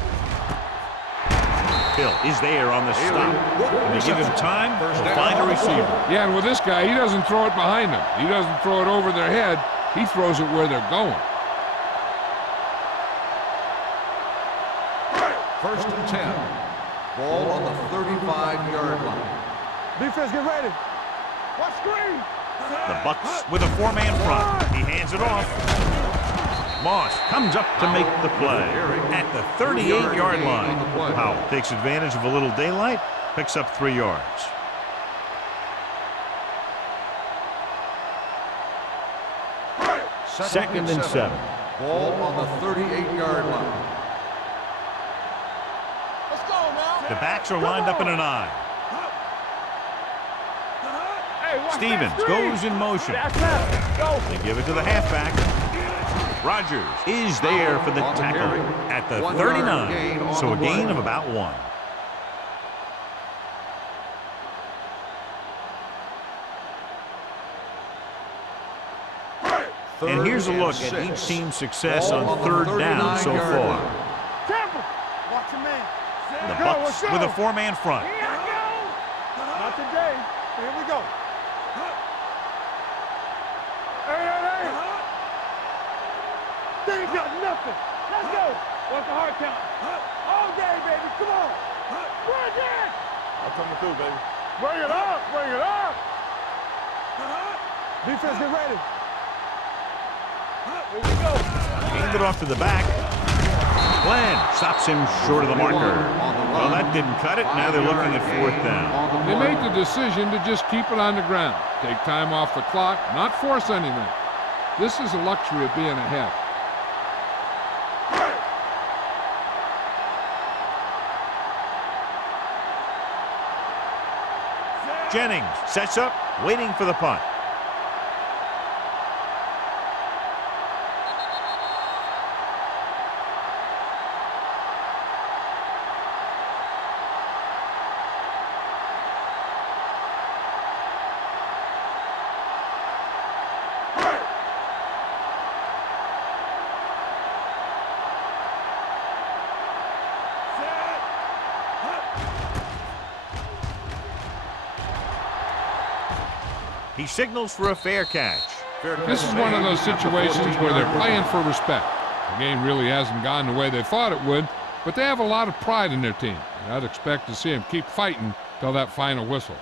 Hill is there on the stop. And they give him time to find a receiver. Yeah, and with this guy, he doesn't throw it behind them. He doesn't throw it over their head. He throws it where they're going. First and 10. Ball on the 35-yard line. Defense, get ready. Watch screen. The Bucs with a 4-man front. He hands it off. Moss comes up to make the play at the 38-yard line. Powell takes advantage of a little daylight, picks up 3 yards. Second and 7. Ball on the 38-yard line. Let's go now. The backs are lined up in an eye. Hey, watch Stevens that screen. goes in motion. That's left. Go. They give it to the halfback. Rogers is there for the tackle at the 39. So a gain of about 1. And here's a look at each team's success on 3rd down so far. Temple. Watch your man. The Bucs with a 4-man front. Here I go. Not today. Here we go. Hey. They ain't got nothing. Let's go. What's the hard count? All day, baby. Come on. Bring it. I'm coming through, baby. Bring it up. Bring it up. Defense, get ready. Here we go. Hand it off to the back. Glenn stops him short of the marker. Well, that didn't cut it. Now they're looking at 4th down. They made the decision to just keep it on the ground. Take time off the clock, not force anything. This is the luxury of being ahead. Jennings sets up, waiting for the punt. He signals for a fair catch. This is one of those situations where they're playing for respect. The game really hasn't gone the way they thought it would, but they have a lot of pride in their team. And I'd expect to see them keep fighting till that final whistle.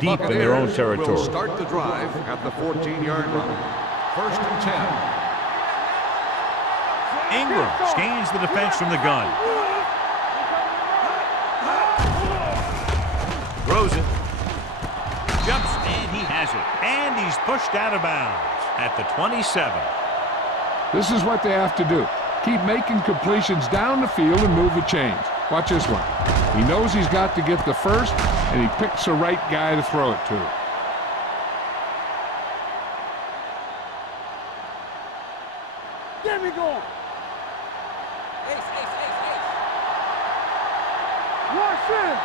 Deep in their own territory. Will start the drive at the 14-yard line. First and 10. Ingram scans the defense from the gun. Throws it. Jumps, and he has it. And he's pushed out of bounds at the 27. This is what they have to do. Keep making completions down the field and move the chains. Watch this one. He knows he's got to get the first, and he picks the right guy to throw it to. Get me going. Ace, ace, ace, ace. Watch in.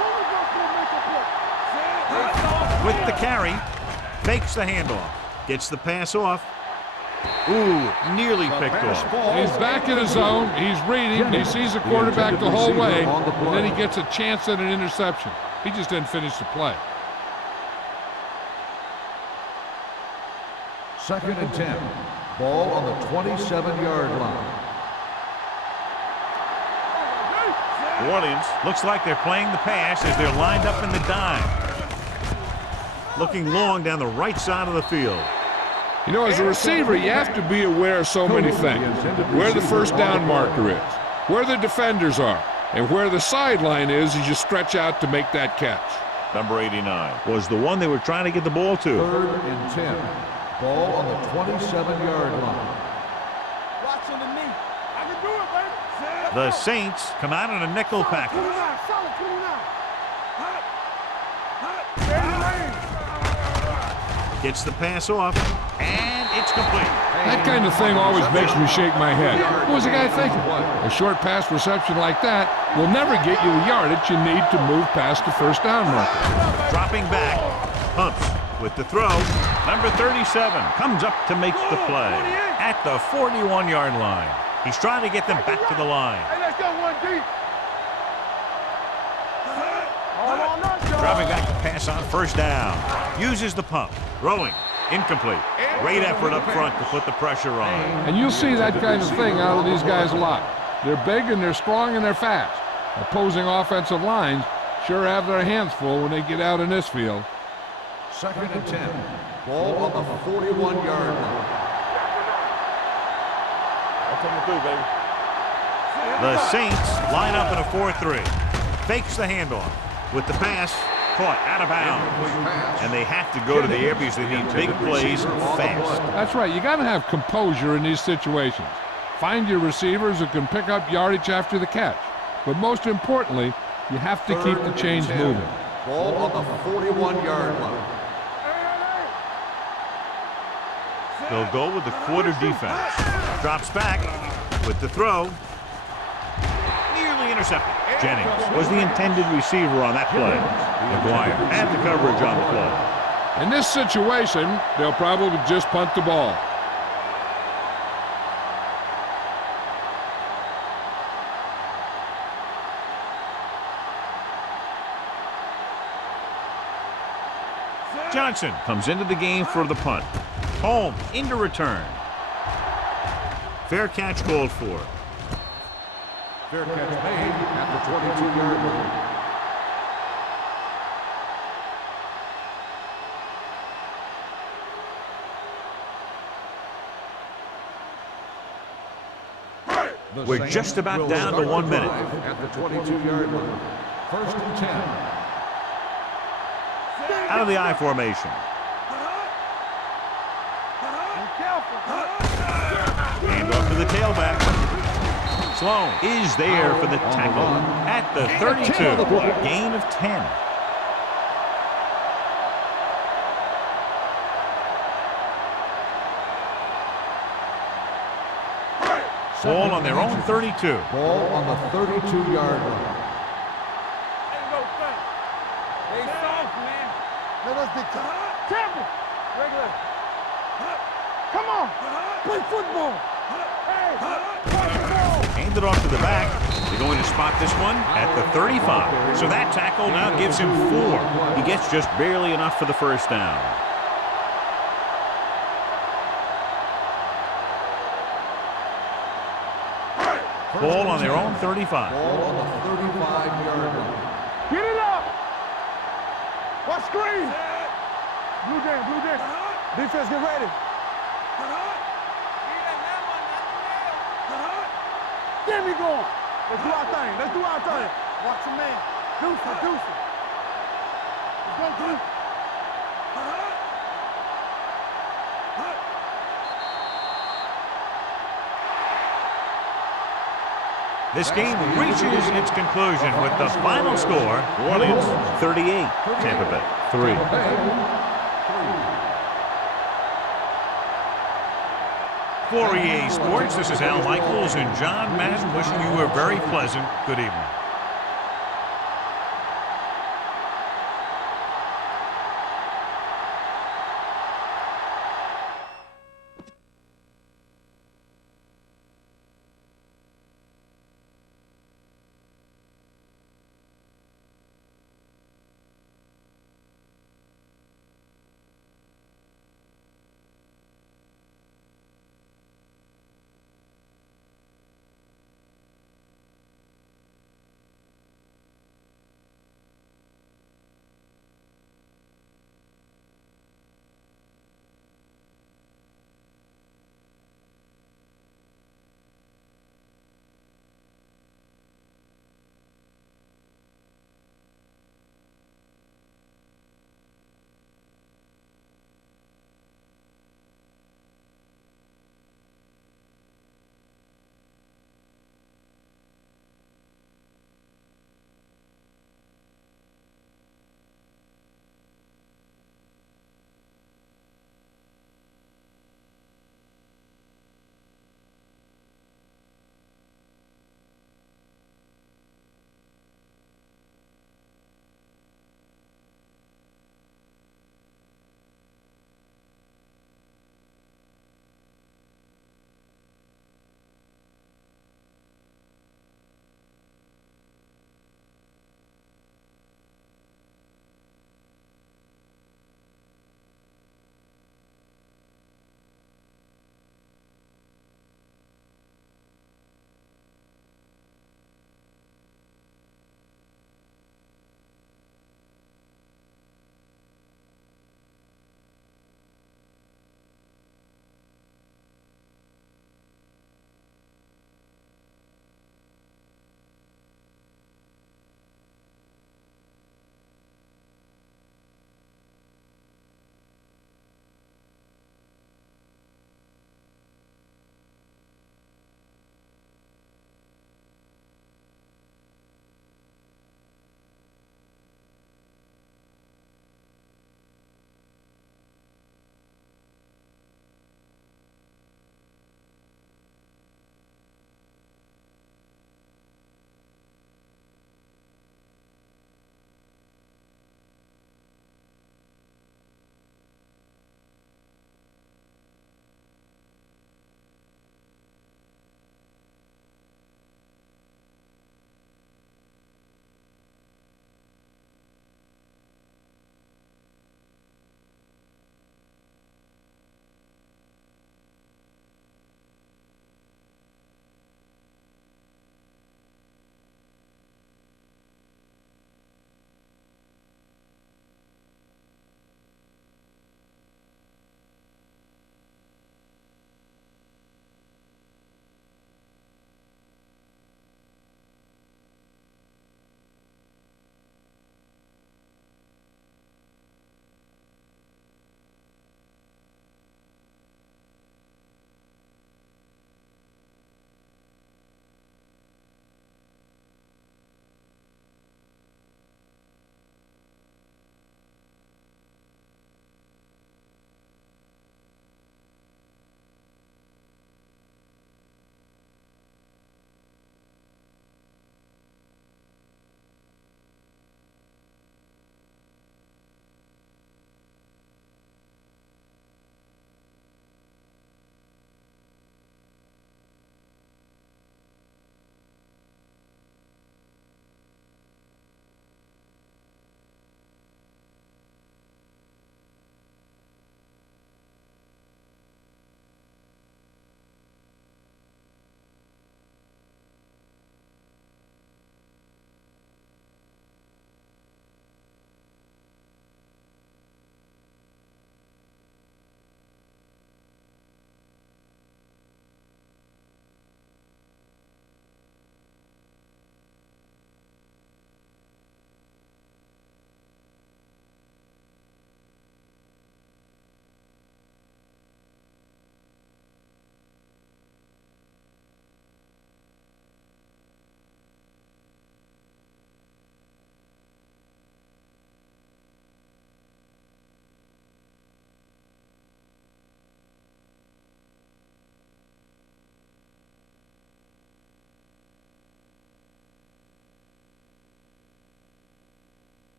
One of us will make a play. With the carry, fakes the handoff. Gets the pass off. Ooh, nearly picked off. He's back in his zone. He's reading. He sees the quarterback the whole way, and then he gets a chance at an interception. He just didn't finish the play. 2nd and 10. Ball on the 27-yard line. New Orleans looks like they're playing the pass as they're lined up in the dime. Looking long down the right side of the field. You know, as a receiver, you have to be aware of so many things. Where the first down marker is, where the defenders are, and where the sideline is as you stretch out to make that catch. Number 89 was the one they were trying to get the ball to. 3rd and 10. Ball on the 27-yard line. Watch underneath. I can do it, baby. The Saints come out in a nickel package. 29, solid 29. Gets the pass off, and it's complete. That kind of thing always makes me shake my head. What was the guy thinking? A short pass reception like that will never get you the yardage you need to move past the first down marker. Dropping back, pumps with the throw. Number 37 comes up to make the play at the 41-yard line. He's trying to get them back to the line. Hey, let's go one deep. Dropping back to pass on first down. Uses the pump. Throwing. Incomplete. Great effort up front to put the pressure on. And you'll see that kind of thing out of these guys a lot. They're big and they're strong and they're fast. Opposing offensive lines sure have their hands full when they get out in this field. 2nd and 10. Ball on the 41-yard line. I'll come through, baby. The Saints line up in a 4-3. Fakes the handoff. With the pass, caught out of bounds. And they have to go to the air because they need big plays fast. That's right. You got to have composure in these situations. Find your receivers who can pick up yardage after the catch. But most importantly, you have to keep the chains moving. Ball on the 41-yard line. They'll go with the quarter defense. Drops back with the throw. Nearly intercepted. Jennings was the intended receiver on that play. McGuire had the coverage on the play. In this situation, they'll probably just punt the ball. Johnson comes into the game for the punt. Holmes into return. Fair catch called for. Fair catch made at the 22-yard line. We're just about down to 1 minute. At the 22-yard line. 1st and 10. Out of the I formation. Hand off to the tailback. Sloan is there for the tackle at the 32. Gain of 10. Ball on their own 32. Ball on the 32-yard line. Hey, soft, man. Let us dictate. Temple. Regular. Come on. Play football. Hey, football. Handed off to the back. They're going to spot this one at the 35. So that tackle now gives him 4. He gets just barely enough for the first down. Ball on their own 35. Ball on the 35-yard line. Get it up. What screen? Blue Jays, Blue Jays. Defense, get ready. Get me going. Let's do our thing. Let's do our thing. Watch your man. Deuce it, deuce it. Let's go, Deuce. This game reaches its conclusion with the final score, New Orleans 38, Tampa Bay 3. For EA Sports, this is Al Michaels and John Madden wishing you a very pleasant good evening.